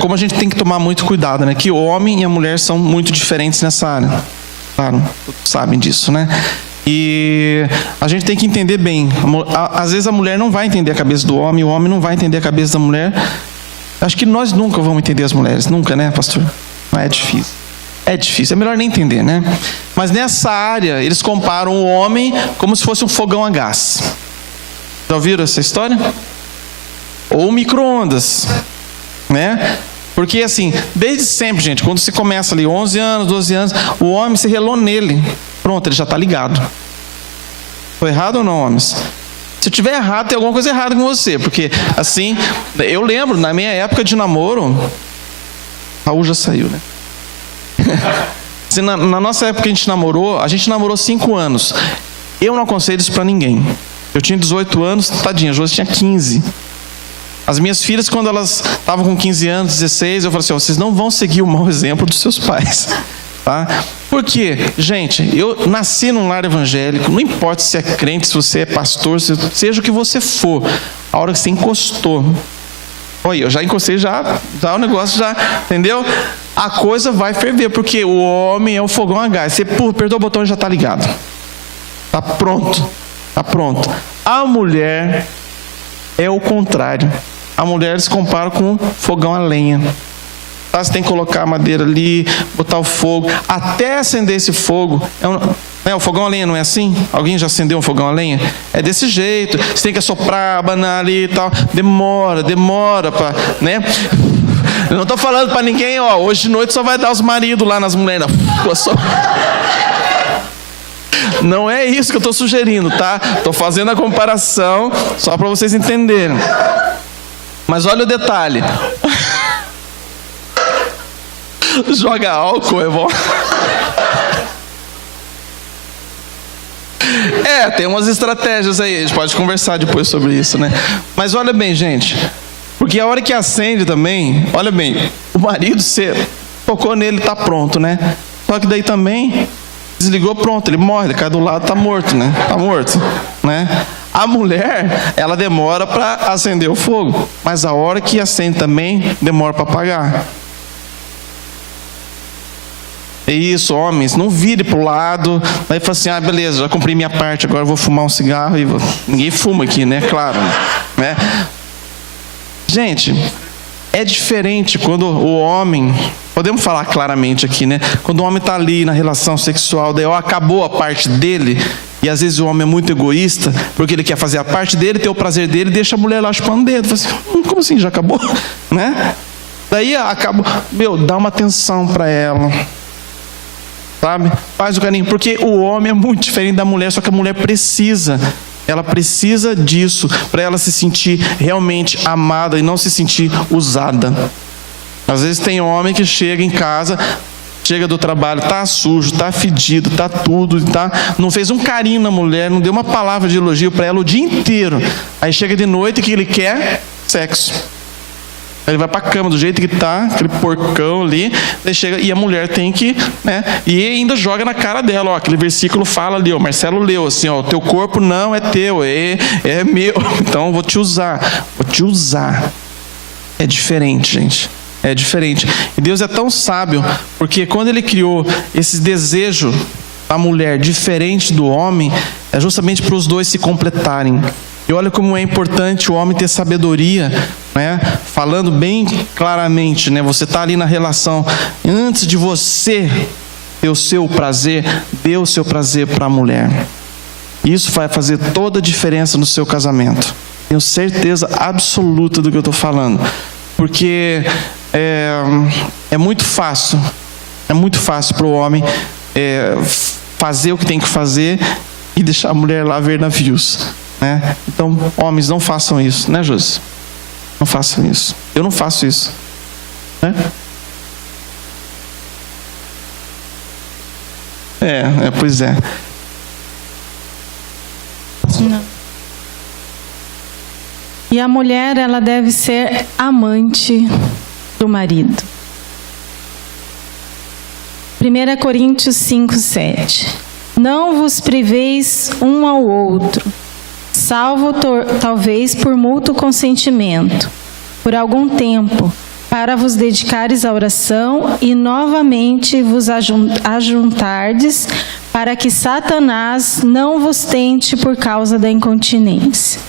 Como a gente tem que tomar muito cuidado, né? Que o homem e a mulher são muito diferentes nessa área. Claro, todos sabem disso, né? E a gente tem que entender bem. Às vezes a mulher não vai entender a cabeça do homem, o homem não vai entender a cabeça da mulher. Acho que nós nunca vamos entender as mulheres, nunca, né, pastor? Não é difícil. É difícil, é melhor nem entender, né? Mas nessa área, eles comparam o homem como se fosse um fogão a gás. Já ouviram essa história? Ou micro-ondas, né? Porque assim, desde sempre, gente, quando se começa ali, 11 anos, 12 anos, o homem se relou nele. Pronto, ele já está ligado. Foi errado ou não, homens? Se eu tiver errado, tem alguma coisa errada com você. Porque, assim, eu lembro, na minha época de namoro... Raul já saiu, né? Assim, na nossa época que a gente namorou 5 anos. Eu não aconselho isso para ninguém. Eu tinha 18 anos, tadinha, a Josi tinha 15. As minhas filhas, quando elas estavam com 15 anos, 16, eu falei assim, vocês não vão seguir o mau exemplo dos seus pais. Tá? Porque, gente, eu nasci num lar evangélico, não importa se é crente, se você é pastor, seja o que você for, a hora que você encostou, olha, eu já encostei, já o negócio já, entendeu? A coisa vai ferver, porque o homem é o fogão a gás. Você apertou o botão e já está ligado. Está pronto. Está pronto. A mulher é o contrário. A mulher se compara com fogão a lenha. Você tem que colocar a madeira ali, botar o fogo, até acender esse fogo. O fogão a lenha não é assim? Alguém já acendeu um fogão a lenha? É desse jeito. Você tem que assoprar, abanar ali e tal. Demora para, né? Eu não estou falando para ninguém, hoje de noite só vai dar os maridos lá nas mulheres. Não é isso que eu estou sugerindo, tá? Estou fazendo a comparação só para vocês entenderem. Mas olha o detalhe. Joga álcool, é bom. Tem umas estratégias aí, a gente pode conversar depois sobre isso, né? Mas olha bem, gente, porque a hora que acende também, olha bem, o marido, você tocou nele, tá pronto, né? Só que daí também, desligou, pronto, ele morre, ele cai do lado, tá morto, né? Tá morto, né? A mulher, ela demora para acender o fogo, mas a hora que acende também, demora para apagar. É isso, homens, não vire para o lado, aí fala assim, beleza, já cumpri minha parte, agora eu vou fumar um cigarro e ninguém fuma aqui, né? Claro, né? Gente, é diferente quando o homem, podemos falar claramente aqui, né? Quando o homem está ali na relação sexual, daí acabou a parte dele, e às vezes o homem é muito egoísta, porque ele quer fazer a parte dele, ter o prazer dele, deixa a mulher lá chupando o dedo, fala assim, como assim, já acabou? Né? Daí acabou, dá uma atenção para ela. Sabe? Faz o carinho, porque o homem é muito diferente da mulher, só que a mulher precisa, ela precisa disso, para ela se sentir realmente amada e não se sentir usada. Às vezes tem homem que chega em casa, chega do trabalho, tá sujo, tá fedido, tá tudo, não fez um carinho na mulher, não deu uma palavra de elogio para ela o dia inteiro. Aí chega de noite, o que ele quer? Sexo. Ele vai para a cama do jeito que está, aquele porcão ali, daí chega, e a mulher tem que, né, e ainda joga na cara dela, aquele versículo fala ali, Marcelo leu assim, o teu corpo não é teu, é meu, então vou te usar. É diferente, gente, é diferente. E Deus é tão sábio, porque quando Ele criou esse desejo da mulher diferente do homem, é justamente para os dois se completarem. E olha como é importante o homem ter sabedoria, né? Falando bem claramente, né? Você está ali na relação, antes de você ter o seu prazer, dê o seu prazer para a mulher. Isso vai fazer toda a diferença no seu casamento. Tenho certeza absoluta do que eu estou falando, porque é muito fácil para o homem fazer o que tem que fazer e deixar a mulher lá ver navios. Né? Então, homens, não façam isso, né, Josi? Não façam isso. Eu não faço isso. Né? Pois é. Não. E a mulher, ela deve ser amante. do marido. 1 Coríntios 5:7. Não vos priveis um ao outro, salvo talvez por mútuo consentimento, por algum tempo, para vos dedicares à oração e novamente vos ajuntardes, para que Satanás não vos tente por causa da incontinência.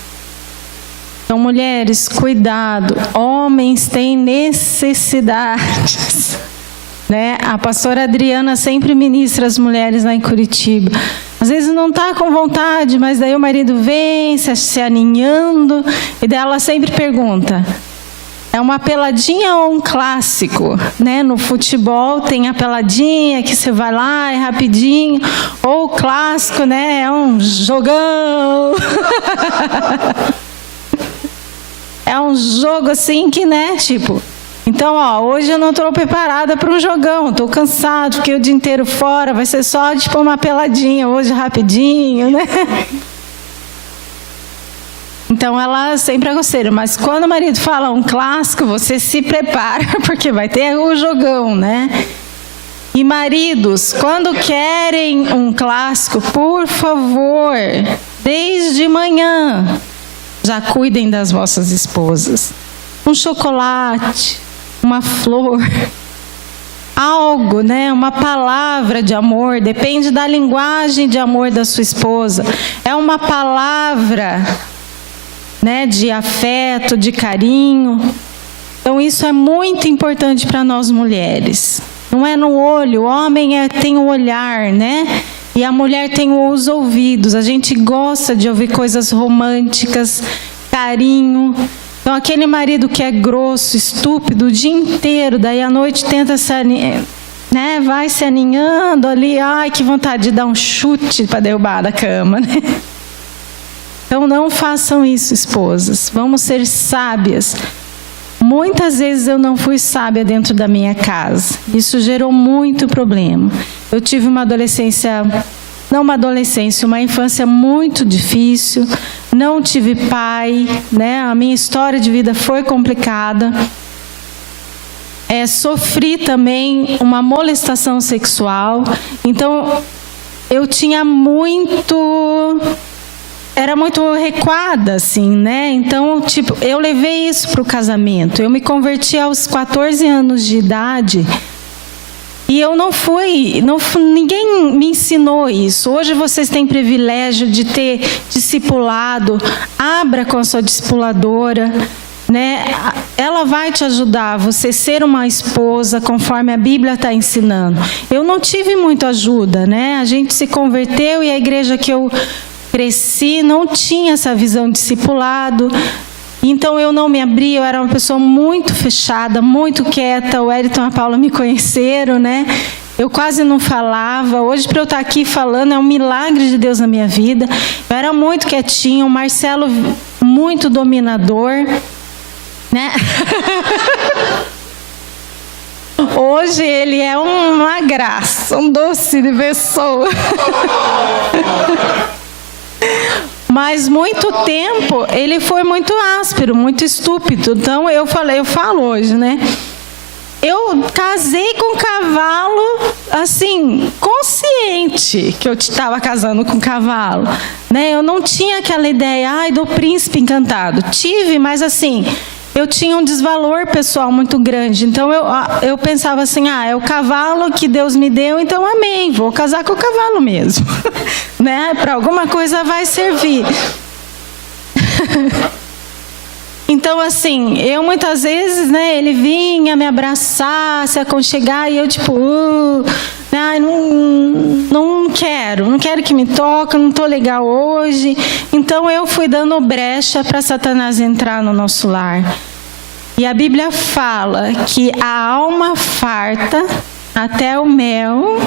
Então, mulheres, cuidado, homens têm necessidades, né? A pastora Adriana sempre ministra as mulheres lá em Curitiba. Às vezes não está com vontade, mas daí o marido vem se aninhando, e daí ela sempre pergunta: é uma peladinha ou um clássico? Né? No futebol tem a peladinha que você vai lá, é rapidinho, ou o clássico, né? É um jogão. É um jogo assim que, né, tipo... Então, hoje eu não estou preparada para um jogão, estou cansado, fiquei o dia inteiro fora, vai ser só tipo uma peladinha hoje rapidinho, né? Então ela sempre é grosseira, mas quando o marido fala um clássico, você se prepara, porque vai ter o jogão, né? E maridos, quando querem um clássico, por favor, desde manhã, já cuidem das vossas esposas. Um chocolate, uma flor, algo, né? Uma palavra de amor, depende da linguagem de amor da sua esposa. É uma palavra, né, de afeto, de carinho. Então isso é muito importante para nós mulheres. Não é no olho, o homem tem o olhar, né? E a mulher tem os ouvidos. A gente gosta de ouvir coisas românticas, carinho. Então aquele marido que é grosso, estúpido o dia inteiro, daí à noite tenta se né, vai se aninhando ali, ai que vontade de dar um chute para derrubar da cama, né? Então não façam isso, esposas. Vamos ser sábias. Muitas vezes eu não fui sábia dentro da minha casa. Isso gerou muito problema. Eu tive uma infância muito difícil. Não tive pai, né? A minha história de vida foi complicada. Sofri também uma molestação sexual. Então eu tinha era muito recuada, assim, né? Então, tipo, eu levei isso para o casamento. Eu me converti aos 14 anos de idade e eu ninguém me ensinou isso. Hoje vocês têm privilégio de ter discipulado. Abra com a sua discipuladora, né? Ela vai te ajudar a você ser uma esposa conforme a Bíblia está ensinando. Eu não tive muita ajuda, né? A gente se converteu e a igreja que eu cresci não tinha essa visão de discipulado, então eu não me abri, eu era uma pessoa muito fechada, muito quieta. O Wellington e a Paula me conheceram, né? Eu quase não falava. Hoje, para eu estar aqui falando, é um milagre de Deus na minha vida. Eu era muito quietinha, o Marcelo muito dominador, né? Hoje ele é uma graça, um doce de pessoa. Mas muito tempo ele foi muito áspero, muito estúpido. Então eu falo hoje, né? Eu casei com um cavalo, assim, consciente que eu estava casando com um cavalo, né? Eu não tinha aquela ideia, do príncipe encantado. Tive, mas assim, eu tinha um desvalor pessoal muito grande. Então eu pensava assim, é o cavalo que Deus me deu, então amém, vou casar com o cavalo mesmo. Né? Para alguma coisa vai servir. Então assim, eu muitas vezes, né, ele vinha me abraçar, se aconchegar, e eu tipo, não quero que me toque, não estou legal hoje. Então eu fui dando brecha para Satanás entrar no nosso lar. E a Bíblia fala que a alma farta, até o mel,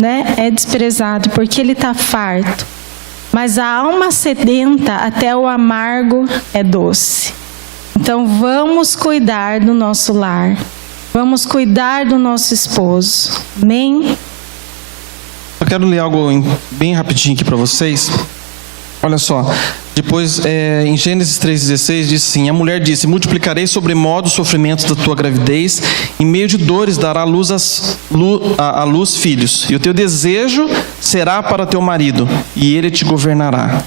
né, é desprezado, porque ele está farto. Mas a alma sedenta, até o amargo é doce. Então vamos cuidar do nosso lar. Vamos cuidar do nosso esposo. Amém? Eu quero ler algo bem rapidinho aqui para vocês. Olha só, depois em Gênesis 3,16 diz assim: a mulher disse: multiplicarei sobremodo os sofrimentos da tua gravidez, em meio de dores dará à luz filhos, e o teu desejo será para teu marido, e ele te governará.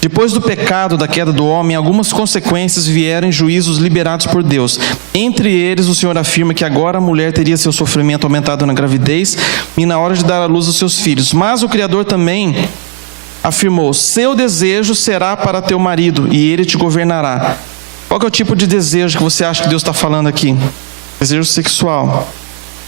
Depois do pecado, da queda do homem, algumas consequências vieram em juízos liberados por Deus. Entre eles, o Senhor afirma que agora a mulher teria seu sofrimento aumentado na gravidez e na hora de dar à luz aos seus filhos. Mas o Criador também afirmou: seu desejo será para teu marido e ele te governará. Qual que é o tipo de desejo que você acha que Deus está falando aqui? Desejo sexual.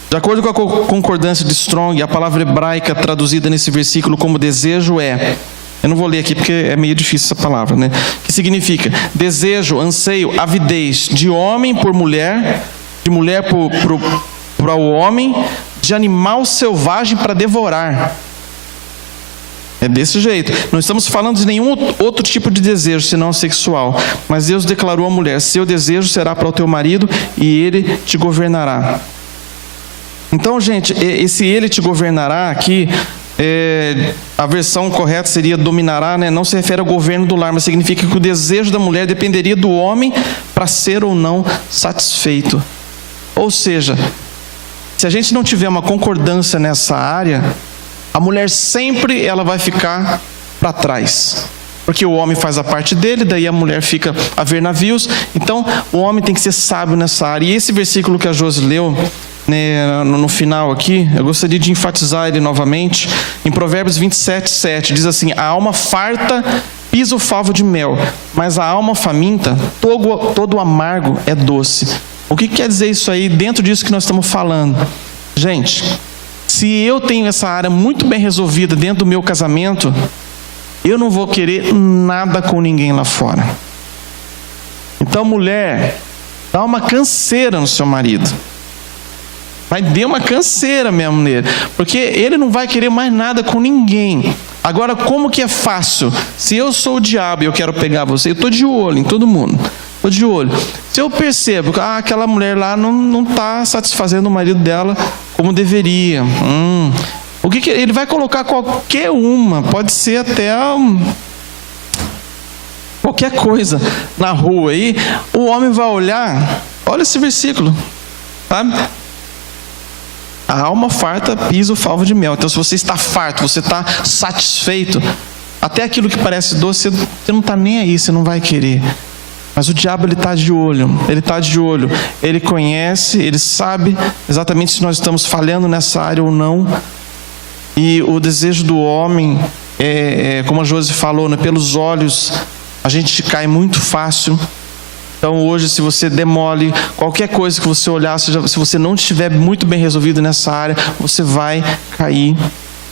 De acordo com a concordância de Strong, a palavra hebraica traduzida nesse versículo como desejo é... Eu não vou ler aqui porque é meio difícil essa palavra, né? Que significa desejo, anseio, avidez de homem por mulher, de mulher para o homem, de animal selvagem para devorar. É desse jeito. Não estamos falando de nenhum outro tipo de desejo, senão sexual. Mas Deus declarou à mulher: seu desejo será para o teu marido e ele te governará. Então, gente, esse ele te governará aqui... a versão correta seria dominará, né? Não se refere ao governo do lar, mas significa que o desejo da mulher dependeria do homem para ser ou não satisfeito. Ou seja, se a gente não tiver uma concordância nessa área, a mulher sempre ela vai ficar para trás, porque o homem faz a parte dele, daí a mulher fica a ver navios. Então o homem tem que ser sábio nessa área. E esse versículo que a Josi leu, né, no final aqui, eu gostaria de enfatizar ele novamente. Em Provérbios 27:7 diz assim: a alma farta pisa o favo de mel, mas a alma faminta, todo amargo é doce. O que quer dizer isso aí dentro disso que nós estamos falando? Gente, se eu tenho essa área muito bem resolvida dentro do meu casamento, eu não vou querer nada com ninguém lá fora. Então, mulher, dá uma canseira no seu marido. Vai dar uma canseira mesmo nele, porque ele não vai querer mais nada com ninguém. Agora, como que é fácil? Se eu sou o diabo e eu quero pegar você, eu estou de olho em todo mundo. Estou de olho. Se eu percebo que aquela mulher lá não está satisfazendo o marido dela como deveria, o que ele vai colocar? Qualquer uma, pode ser até qualquer coisa na rua aí. O homem vai olhar, olha esse versículo, sabe? A alma farta pisa o favo de mel. Então, se você está farto, você está satisfeito, até aquilo que parece doce, você não está nem aí, você não vai querer. Mas o diabo, ele está de olho, ele conhece, ele sabe exatamente se nós estamos falhando nessa área ou não. E o desejo do homem, como a Josi falou, né, pelos olhos, a gente cai muito fácil. Então hoje, se você demole qualquer coisa que você olhar, se você não estiver muito bem resolvido nessa área, você vai cair.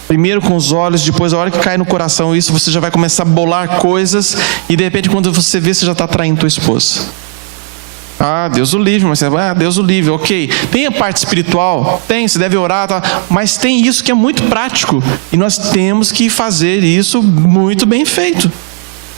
Primeiro com os olhos, depois a hora que cai no coração isso, você já vai começar a bolar coisas, e de repente quando você vê, você já está traindo tua esposa. Deus o livre, mas Deus o livre, ok. Tem a parte espiritual? Tem, você deve orar, tá? Mas tem isso que é muito prático, e nós temos que fazer isso muito bem feito.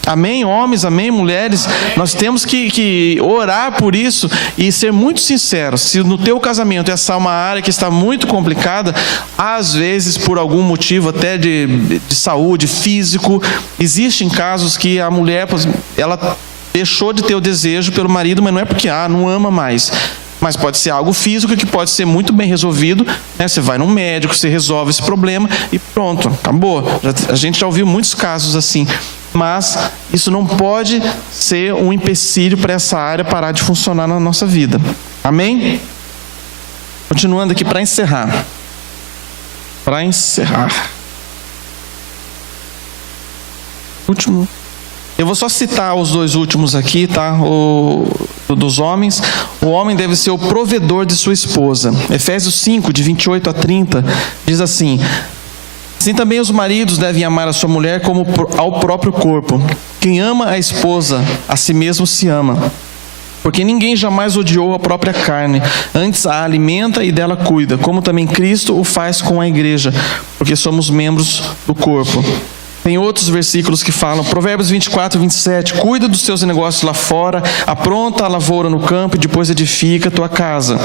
Amém, homens, amém, mulheres, nós temos que orar por isso e ser muito sinceros. Se no teu casamento essa é uma área que está muito complicada, às vezes por algum motivo até de saúde, físico, existem casos que a mulher, ela deixou de ter o desejo pelo marido, mas não é porque não ama mais. Mas pode ser algo físico que pode ser muito bem resolvido, né? Você vai no médico, você resolve esse problema e pronto, acabou. A gente já ouviu muitos casos assim. Mas isso não pode ser um empecilho para essa área parar de funcionar na nossa vida. Amém? Continuando aqui para encerrar. Último. Eu vou só citar os dois últimos aqui, tá? Dos homens. O homem deve ser o provedor de sua esposa. Efésios 5, de 28 a 30, diz assim: assim também os maridos devem amar a sua mulher como ao próprio corpo. Quem ama a esposa, a si mesmo se ama. Porque ninguém jamais odiou a própria carne, antes a alimenta e dela cuida, como também Cristo o faz com a igreja, porque somos membros do corpo. Tem outros versículos que falam, Provérbios 24, 27, cuida dos teus negócios lá fora, apronta a lavoura no campo e depois edifica a tua casa.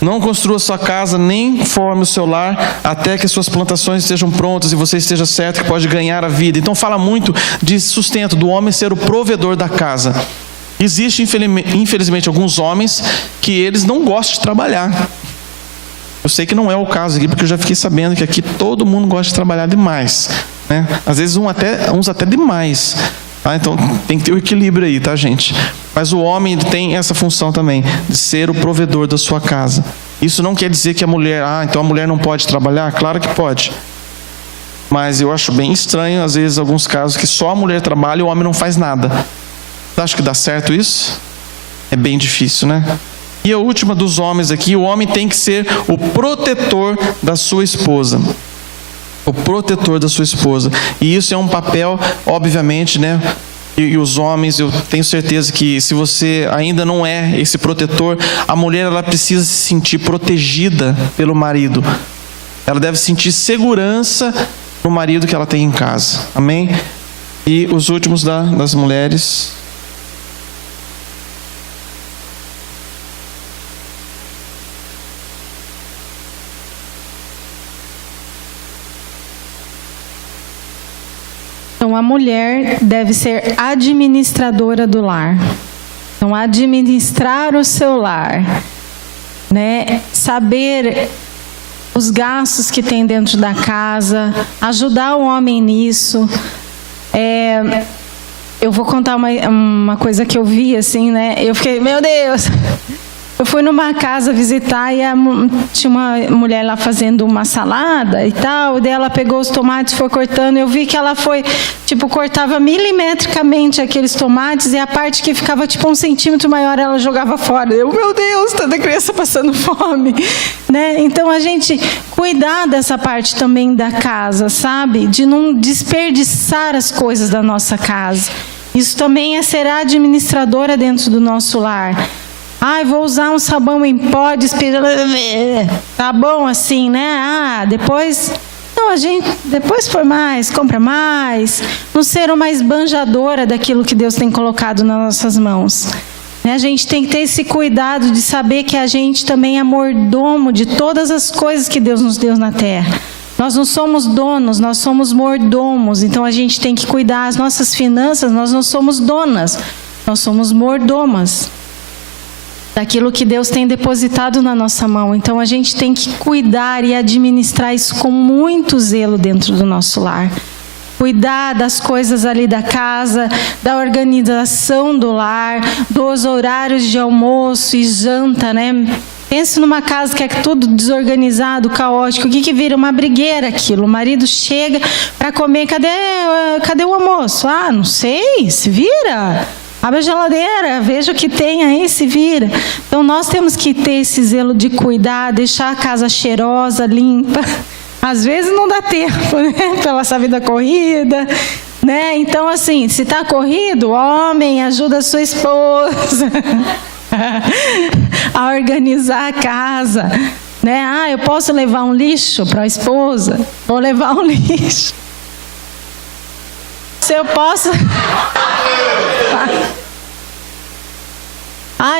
Não construa sua casa, nem forme o seu lar, até que suas plantações estejam prontas e você esteja certo que pode ganhar a vida. Então fala muito de sustento, do homem ser o provedor da casa. Existe, infelizmente, alguns homens que eles não gostam de trabalhar. Eu sei que não é o caso aqui, porque eu já fiquei sabendo que aqui todo mundo gosta de trabalhar demais, né? Às vezes uns até demais. Tá? Então tem que ter o equilíbrio aí, tá, gente? Mas o homem tem essa função também, de ser o provedor da sua casa. Isso não quer dizer que a mulher, então a mulher não pode trabalhar? Claro que pode. Mas eu acho bem estranho, às vezes, alguns casos que só a mulher trabalha e o homem não faz nada. Você acha que dá certo isso? É bem difícil, né? E a última dos homens aqui, o homem tem que ser o protetor da sua esposa. O protetor da sua esposa. E isso é um papel, obviamente, né? E os homens, eu tenho certeza que se você ainda não é esse protetor, a mulher ela precisa se sentir protegida pelo marido. Ela deve sentir segurança no marido que ela tem em casa. Amém? E os últimos das mulheres. Então, a mulher deve ser administradora do lar. Então, administrar o seu lar, né? Saber os gastos que tem dentro da casa, ajudar o homem nisso. Eu vou contar uma coisa que eu vi, assim, né? Eu fiquei, meu Deus... Eu fui numa casa visitar e tinha uma mulher lá fazendo uma salada e tal, daí ela pegou os tomates e foi cortando, eu vi que ela foi, cortava milimetricamente aqueles tomates e a parte que ficava 1 centímetro maior ela jogava fora. Eu, meu Deus, toda criança passando fome, né? Então a gente cuidar dessa parte também da casa, sabe? De não desperdiçar as coisas da nossa casa. Isso também é ser administradora dentro do nosso lar. Vou usar um sabão em pó, tá bom assim, né? Depois... Não, depois for mais, compra mais. Não ser uma esbanjadora daquilo que Deus tem colocado nas nossas mãos. A gente tem que ter esse cuidado de saber que a gente também é mordomo de todas as coisas que Deus nos deu na terra. Nós não somos donos, nós somos mordomos. Então a gente tem que cuidar das nossas finanças, nós não somos donas, nós somos mordomas daquilo que Deus tem depositado na nossa mão. Então a gente tem que cuidar e administrar isso com muito zelo dentro do nosso lar. Cuidar das coisas ali da casa, da organização do lar, dos horários de almoço e janta, né? Pense numa casa que é tudo desorganizado, caótico, o que vira uma brigueira aquilo. O marido chega para comer, cadê o almoço? Não sei, se vira. Abre a geladeira, veja o que tem aí, se vira. Então nós temos que ter esse zelo de cuidar, deixar a casa cheirosa, limpa. Às vezes não dá tempo, né? Pela essa vida corrida, né? Então assim, se está corrido, homem, ajuda a sua esposa a organizar a casa, né? Eu posso levar um lixo para a esposa? Vou levar um lixo. Se eu posso...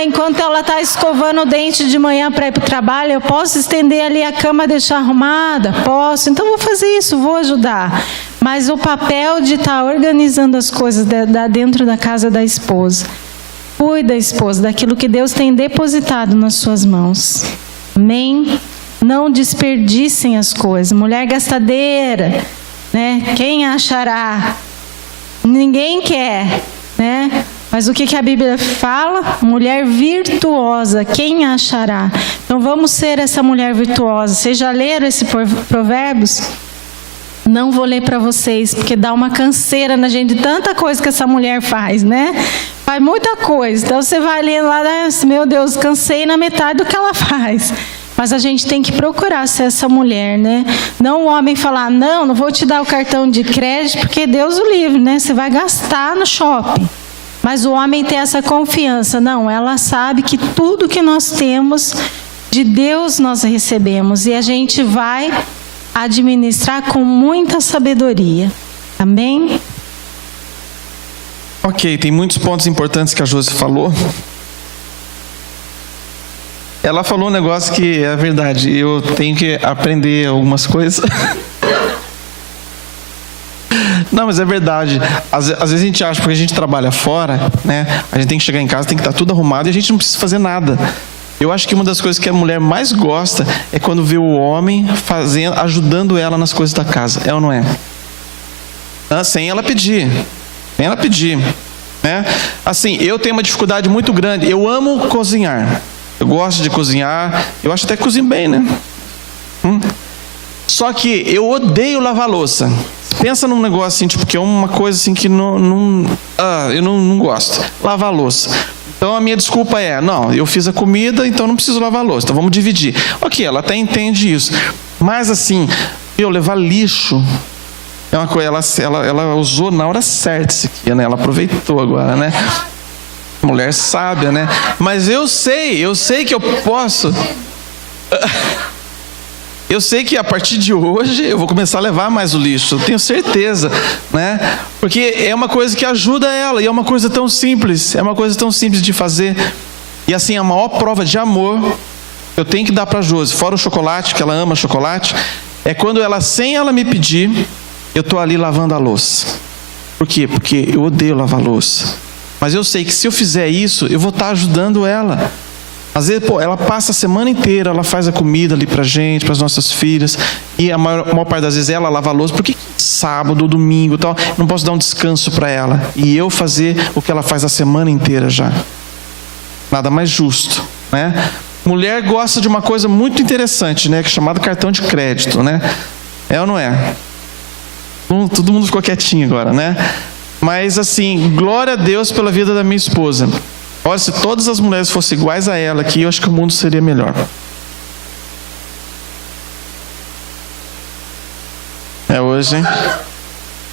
enquanto ela está escovando o dente de manhã para ir para o trabalho, eu posso estender ali a cama e deixar arrumada? Posso. Então vou fazer isso, vou ajudar. Mas o papel de estar organizando as coisas dentro da casa da esposa. Cuida, esposa, daquilo que Deus tem depositado nas suas mãos. Amém? Não desperdicem as coisas. Mulher gastadeira, né? Quem achará? Ninguém quer, né? Mas o que a Bíblia fala? Mulher virtuosa, quem achará? Então vamos ser essa mulher virtuosa. Vocês já leram esse Provérbios? Não vou ler para vocês, porque dá uma canseira na gente de tanta coisa que essa mulher faz, né? Faz muita coisa. Então você vai ler lá, meu Deus, cansei na metade do que ela faz. Mas a gente tem que procurar ser essa mulher, né? Não o homem falar, não vou te dar o cartão de crédito, porque Deus o livre, né? Você vai gastar no shopping. Mas o homem tem essa confiança. Não, ela sabe que tudo que nós temos, de Deus nós recebemos. E a gente vai administrar com muita sabedoria. Amém? Ok, tem muitos pontos importantes que a Josi falou. Ela falou um negócio que é verdade. Eu tenho que aprender algumas coisas. Não, mas é verdade. Às vezes a gente acha, porque a gente trabalha fora, né? A gente tem que chegar em casa, tem que estar tudo arrumado e a gente não precisa fazer nada. Eu acho que uma das coisas que a mulher mais gosta é quando vê o homem ajudando ela nas coisas da casa. É ou não é? Sem ela pedir. Sem ela pedir. Né? Assim, eu tenho uma dificuldade muito grande. Eu amo cozinhar. Eu gosto de cozinhar. Eu acho até que cozinho bem, né? Só que eu odeio lavar louça. Pensa num negócio assim, tipo, que é uma coisa assim que eu não gosto. Lavar louça. Então a minha desculpa é, não, eu fiz a comida, então não preciso lavar louça, então vamos dividir. Ok, ela até entende isso. Mas assim, levar lixo é uma coisa, ela usou na hora certa isso aqui, né? Ela aproveitou agora, né? Mulher sábia, né? Mas eu sei que eu posso. Eu sei que a partir de hoje eu vou começar a levar mais o lixo, eu tenho certeza, né? Porque é uma coisa que ajuda ela, e é uma coisa tão simples, de fazer. E assim, a maior prova de amor que eu tenho que dar para a Josi, fora o chocolate, que ela ama chocolate, é quando ela, sem ela me pedir, eu estou ali lavando a louça. Por quê? Porque eu odeio lavar louça. Mas eu sei que se eu fizer isso, eu vou estar ajudando ela. Às vezes, ela passa a semana inteira, ela faz a comida ali pra gente, para as nossas filhas, e a maior parte das vezes ela lava a louça, porque sábado, domingo e tal, não posso dar um descanso para ela, e eu fazer o que ela faz a semana inteira já. Nada mais justo, né? Mulher gosta de uma coisa muito interessante, né? Que é chamado cartão de crédito, né? É ou não é? Todo mundo ficou quietinho agora, né? Mas assim, glória a Deus pela vida da minha esposa. Olha, se todas as mulheres fossem iguais a ela aqui, eu acho que o mundo seria melhor. É hoje, hein?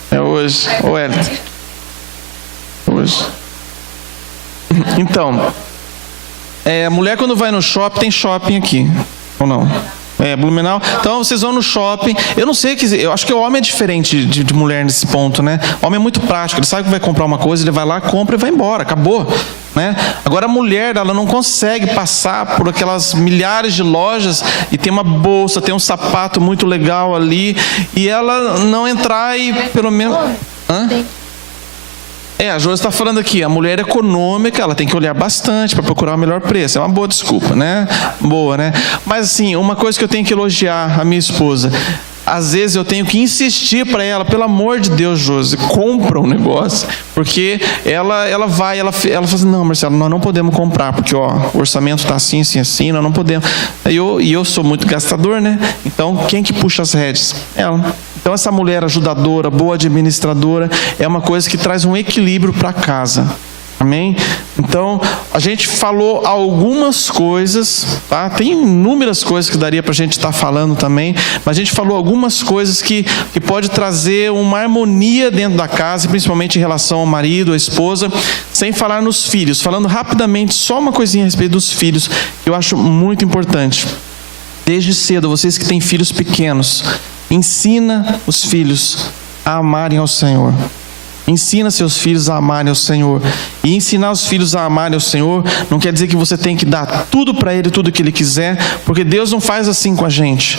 É hoje. Ô, Elton. Hoje. Então, a mulher quando vai no shopping, tem shopping aqui, ou não? Blumenau. Então vocês vão no shopping. Eu não sei, eu acho que o homem é diferente de mulher nesse ponto, né? O homem é muito prático, ele sabe que vai comprar uma coisa, ele vai lá, compra e vai embora, acabou, né? Agora a mulher, ela não consegue passar por aquelas milhares de lojas e tem uma bolsa, tem um sapato muito legal ali, e ela não entrar e pelo menos... A Josi está falando aqui, a mulher econômica, ela tem que olhar bastante para procurar o melhor preço. É uma boa desculpa, né? Boa, né? Mas assim, uma coisa que eu tenho que elogiar a minha esposa, às vezes eu tenho que insistir para ela, pelo amor de Deus, Josi, compra um negócio, porque ela fala assim, não, Marcelo, nós não podemos comprar, porque o orçamento está assim, assim, assim, nós não podemos. E eu sou muito gastador, né? Então, quem que puxa as rédeas? Ela. Então, essa mulher ajudadora, boa administradora, é uma coisa que traz um equilíbrio para casa. Amém? Então, a gente falou algumas coisas, tá? Tem inúmeras coisas que daria para a gente estar falando também, mas a gente falou algumas coisas que pode trazer uma harmonia dentro da casa, principalmente em relação ao marido, à esposa, sem falar nos filhos. Falando rapidamente, só uma coisinha a respeito dos filhos, que eu acho muito importante. Desde cedo, vocês que têm filhos pequenos, ensina os filhos a amarem ao Senhor. Ensina seus filhos a amarem ao Senhor. E ensinar os filhos a amarem ao Senhor não quer dizer que você tem que dar tudo para Ele, tudo que Ele quiser, porque Deus não faz assim com a gente.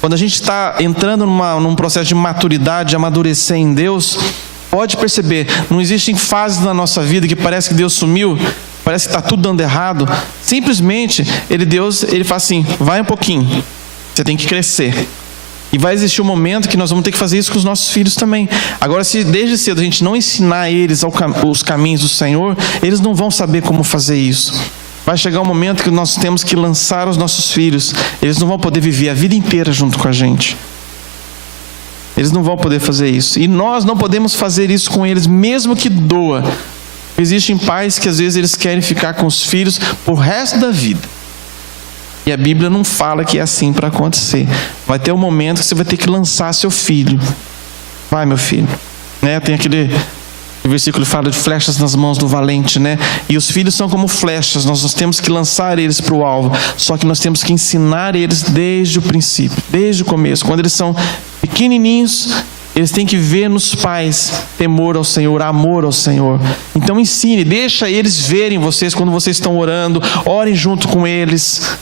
Quando a gente está entrando num processo de maturidade, de amadurecer em Deus, pode perceber, não existem fases na nossa vida que parece que Deus sumiu, parece que está tudo dando errado. Simplesmente, Deus fala assim, vai um pouquinho, você tem que crescer. E vai existir um momento que nós vamos ter que fazer isso com os nossos filhos também. Agora, se desde cedo a gente não ensinar eles os caminhos do Senhor, eles não vão saber como fazer isso. Vai chegar um momento que nós temos que lançar os nossos filhos. Eles não vão poder viver a vida inteira junto com a gente. Eles não vão poder fazer isso. E nós não podemos fazer isso com eles, mesmo que doa. Existem pais que às vezes eles querem ficar com os filhos por resto da vida. E a Bíblia não fala que é assim para acontecer. Vai ter um momento que você vai ter que lançar seu filho. Vai, meu filho. Né? Tem aquele versículo que fala de flechas nas mãos do valente, né? E os filhos são como flechas. Nós temos que lançar eles para o alvo. Só que nós temos que ensinar eles desde o princípio, desde o começo. Quando eles são pequenininhos, Eles têm que ver nos pais temor ao Senhor, amor ao Senhor. Então ensine, deixa eles verem vocês quando vocês estão orando, orem junto com eles.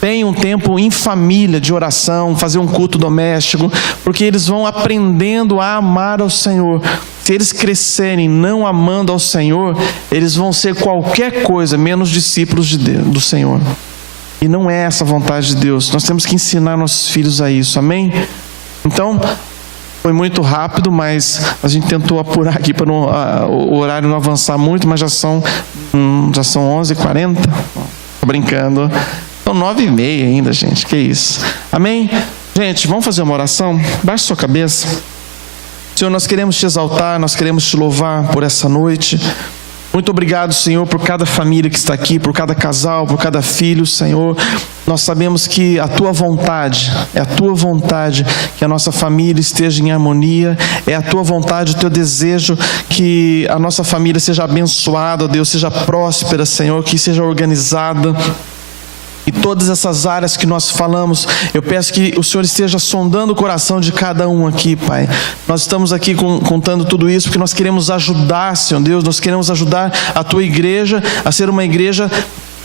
Tenham um tempo em família de oração, fazer um culto doméstico, porque eles vão aprendendo a amar ao Senhor. Se eles crescerem não amando ao Senhor, eles vão ser qualquer coisa menos discípulos de Deus, do Senhor. E não é essa a vontade de Deus. Nós temos que ensinar nossos filhos a isso, amém? Então, foi muito rápido, mas a gente tentou apurar aqui para o horário não avançar muito, mas já são 11h40. Estou brincando. São 9h30 ainda, gente. Que isso. Amém? Gente, vamos fazer uma oração? Baixe sua cabeça. Senhor, nós queremos te exaltar, nós queremos te louvar por essa noite. Muito obrigado, Senhor, por cada família que está aqui, por cada casal, por cada filho, Senhor. Nós sabemos que a Tua vontade, é a Tua vontade que a nossa família esteja em harmonia, é a Tua vontade, o Teu desejo que a nossa família seja abençoada, Deus, seja próspera, Senhor, que seja organizada. E todas essas áreas que nós falamos, eu peço que o Senhor esteja sondando o coração de cada um aqui, Pai. Nós estamos aqui contando tudo isso porque nós queremos ajudar, Senhor Deus, nós queremos ajudar a Tua igreja a ser uma igreja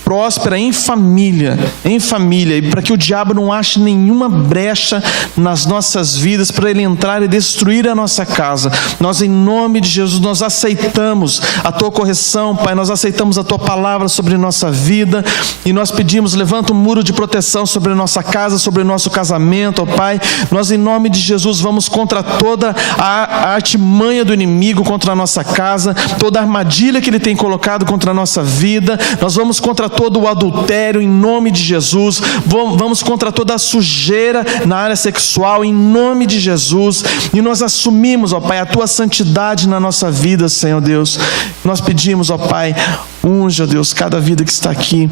próspera em família, e para que o diabo não ache nenhuma brecha nas nossas vidas para ele entrar e destruir a nossa casa. Nós, em nome de Jesus, nós aceitamos a Tua correção, Pai, nós aceitamos a Tua palavra sobre a nossa vida, e nós pedimos, levanta um muro de proteção sobre a nossa casa, sobre o nosso casamento, ó Pai. Nós, em nome de Jesus, vamos contra toda a artimanha do inimigo contra a nossa casa, toda a armadilha que ele tem colocado contra a nossa vida. Nós vamos contra todo o adultério, em nome de Jesus. Vamos contra toda a sujeira na área sexual, em nome de Jesus. E nós assumimos, ó Pai, a Tua santidade na nossa vida, Senhor Deus. Nós pedimos, ó Pai, unja, Deus, cada vida que está aqui.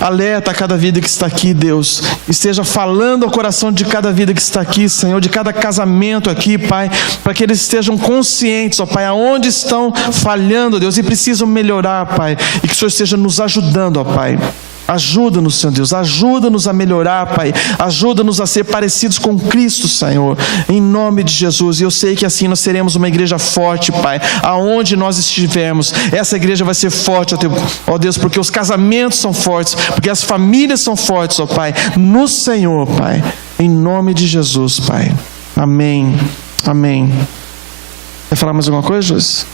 Alerta a cada vida que está aqui, Deus. Esteja falando ao coração de cada vida que está aqui, Senhor, de cada casamento aqui, Pai, para que eles estejam conscientes, ó Pai, aonde estão falhando, Deus, e precisam melhorar, Pai, e que o Senhor esteja nos ajudando, ó Pai. Ajuda-nos, Senhor Deus, ajuda-nos a melhorar, Pai, ajuda-nos a ser parecidos com Cristo, Senhor, em nome de Jesus. E eu sei que assim nós seremos uma igreja forte, Pai, aonde nós estivermos, essa igreja vai ser forte, ó Deus, porque os casamentos são fortes, porque as famílias são fortes, ó Pai, no Senhor, Pai, em nome de Jesus, Pai, amém, amém. Quer falar mais alguma coisa, Josi?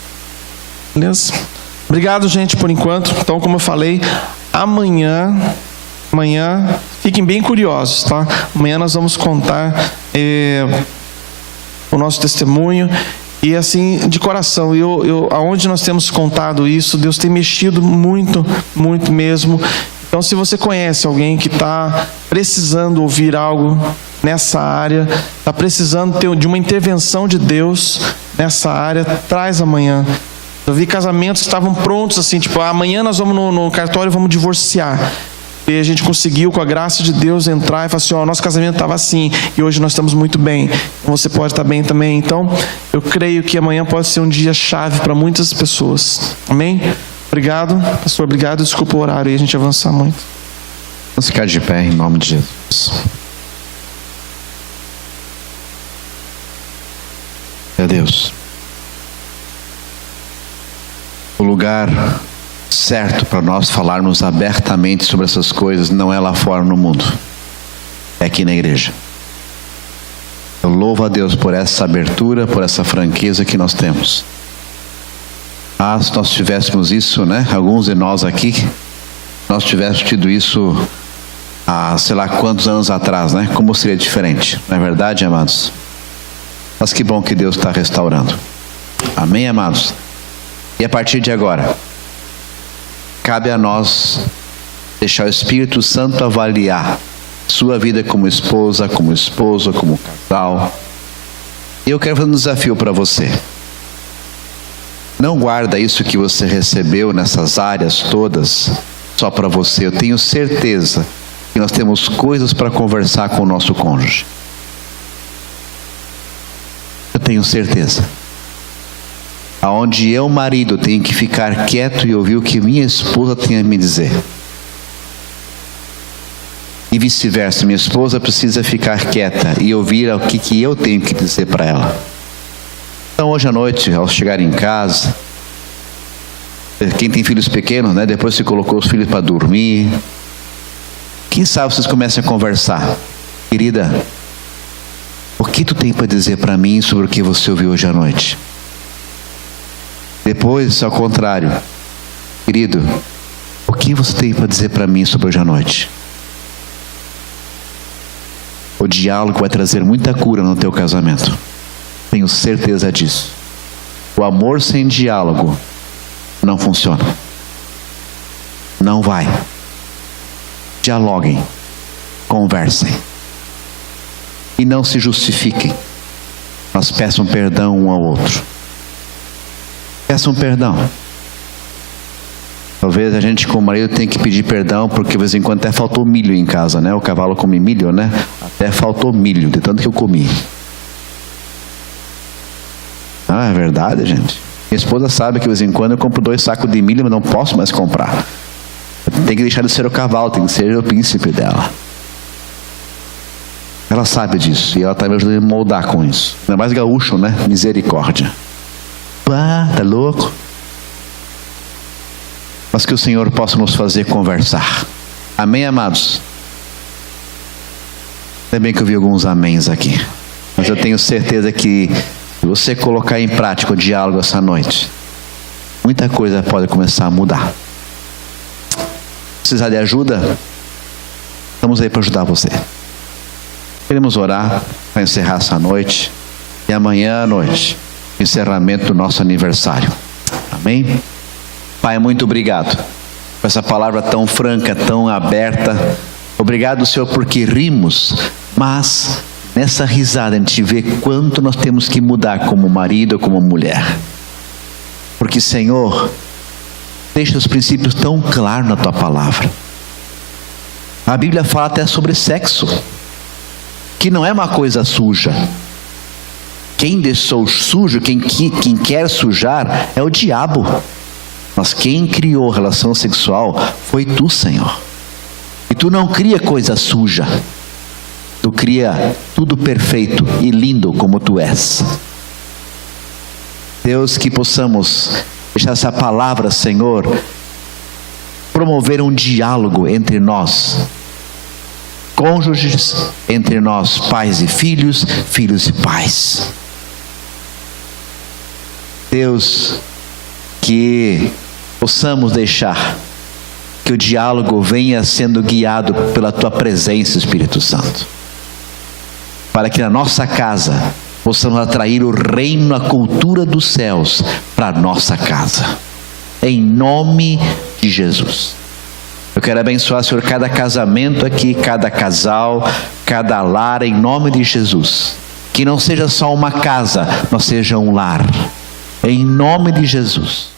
Beleza? Obrigado, gente, por enquanto. Então, como eu falei, amanhã, fiquem bem curiosos, tá? Amanhã nós vamos contar o nosso testemunho. E assim, de coração, aonde nós temos contado isso, Deus tem mexido muito, muito mesmo. Então, se você conhece alguém que está precisando ouvir algo nessa área, está precisando de uma intervenção de Deus nessa área, traz amanhã. Eu vi casamentos que estavam prontos, assim, tipo, amanhã nós vamos no cartório e vamos divorciar. E a gente conseguiu, com a graça de Deus, entrar e falar assim, ó, nosso casamento estava assim, e hoje nós estamos muito bem. Então você pode estar bem também. Então, eu creio que amanhã pode ser um dia chave para muitas pessoas. Amém? Obrigado, pastor, obrigado. Desculpa o horário e a gente avançar muito. Vamos ficar de pé em nome de Jesus. Meu Deus. O lugar certo para nós falarmos abertamente sobre essas coisas não é lá fora no mundo, é aqui na igreja. Eu louvo a Deus por essa abertura, por essa franqueza que nós temos. Se nós tivéssemos isso, né? Alguns de nós aqui, nós tivéssemos tido isso há sei lá quantos anos atrás, né? Como seria diferente, não é verdade, amados? Mas que bom que Deus está restaurando. Amém, amados? E a partir de agora, cabe a nós deixar o Espírito Santo avaliar sua vida como esposa, como esposo, como casal. E eu quero fazer um desafio para você. Não guarda isso que você recebeu nessas áreas todas só para você. Eu tenho certeza que nós temos coisas para conversar com o nosso cônjuge. Eu tenho certeza. Aonde eu, marido, tenho que ficar quieto e ouvir o que minha esposa tem a me dizer. E vice-versa, minha esposa precisa ficar quieta e ouvir o que eu tenho que dizer para ela. Então hoje à noite, ao chegar em casa, quem tem filhos pequenos, né? Depois se colocou os filhos para dormir. Quem sabe vocês comecem a conversar. Querida, o que tu tem para dizer para mim sobre o que você ouviu hoje à noite? Depois, ao contrário, querido, o que você tem para dizer para mim sobre hoje à noite? O diálogo vai trazer muita cura no teu casamento. Tenho certeza disso. O amor sem diálogo não funciona. Não vai. Dialoguem. Conversem. E não se justifiquem. Mas peçam perdão um ao outro. Peçam perdão. Talvez a gente com o marido tenha que pedir perdão porque de vez em quando até faltou milho em casa, né? O cavalo come milho, né? Até faltou milho, de tanto que eu comi. Ah, é verdade, gente. Minha esposa sabe que de vez em quando eu compro 2 sacos de milho, mas não posso mais comprar. Tem que deixar de ser o cavalo, tem que ser o príncipe dela. Ela sabe disso e ela está me ajudando a me moldar com isso. Ainda mais gaúcho, né? Misericórdia. Ah, tá louco? Mas que o Senhor possa nos fazer conversar. Amém, amados? Ainda bem que eu vi alguns améns aqui. Mas eu tenho certeza que se você colocar em prática o diálogo essa noite, muita coisa pode começar a mudar. Precisar de ajuda? Estamos aí para ajudar você. Queremos orar para encerrar essa noite. E amanhã à noite, encerramento do nosso aniversário. Amém? Pai, muito obrigado por essa palavra tão franca, tão aberta. Obrigado, Senhor, porque rimos, mas nessa risada a gente vê quanto nós temos que mudar como marido ou como mulher. Porque, Senhor, deixa os princípios tão claros na Tua palavra. A Bíblia fala até sobre sexo, que não é uma coisa suja. Quem deixou sujo, quem quer sujar é o diabo. Mas quem criou relação sexual foi Tu, Senhor. E Tu não cria coisa suja. Tu cria tudo perfeito e lindo como Tu és. Deus, que possamos deixar essa palavra, Senhor, promover um diálogo entre nós, cônjuges, entre nós, pais e filhos, filhos e pais. Deus, que possamos deixar que o diálogo venha sendo guiado pela Tua presença, Espírito Santo, para que na nossa casa possamos atrair o reino, a cultura dos céus para a nossa casa, em nome de Jesus. Eu quero abençoar, Senhor, cada casamento aqui, cada casal, cada lar, em nome de Jesus. Que não seja só uma casa, mas seja um lar, em nome de Jesus.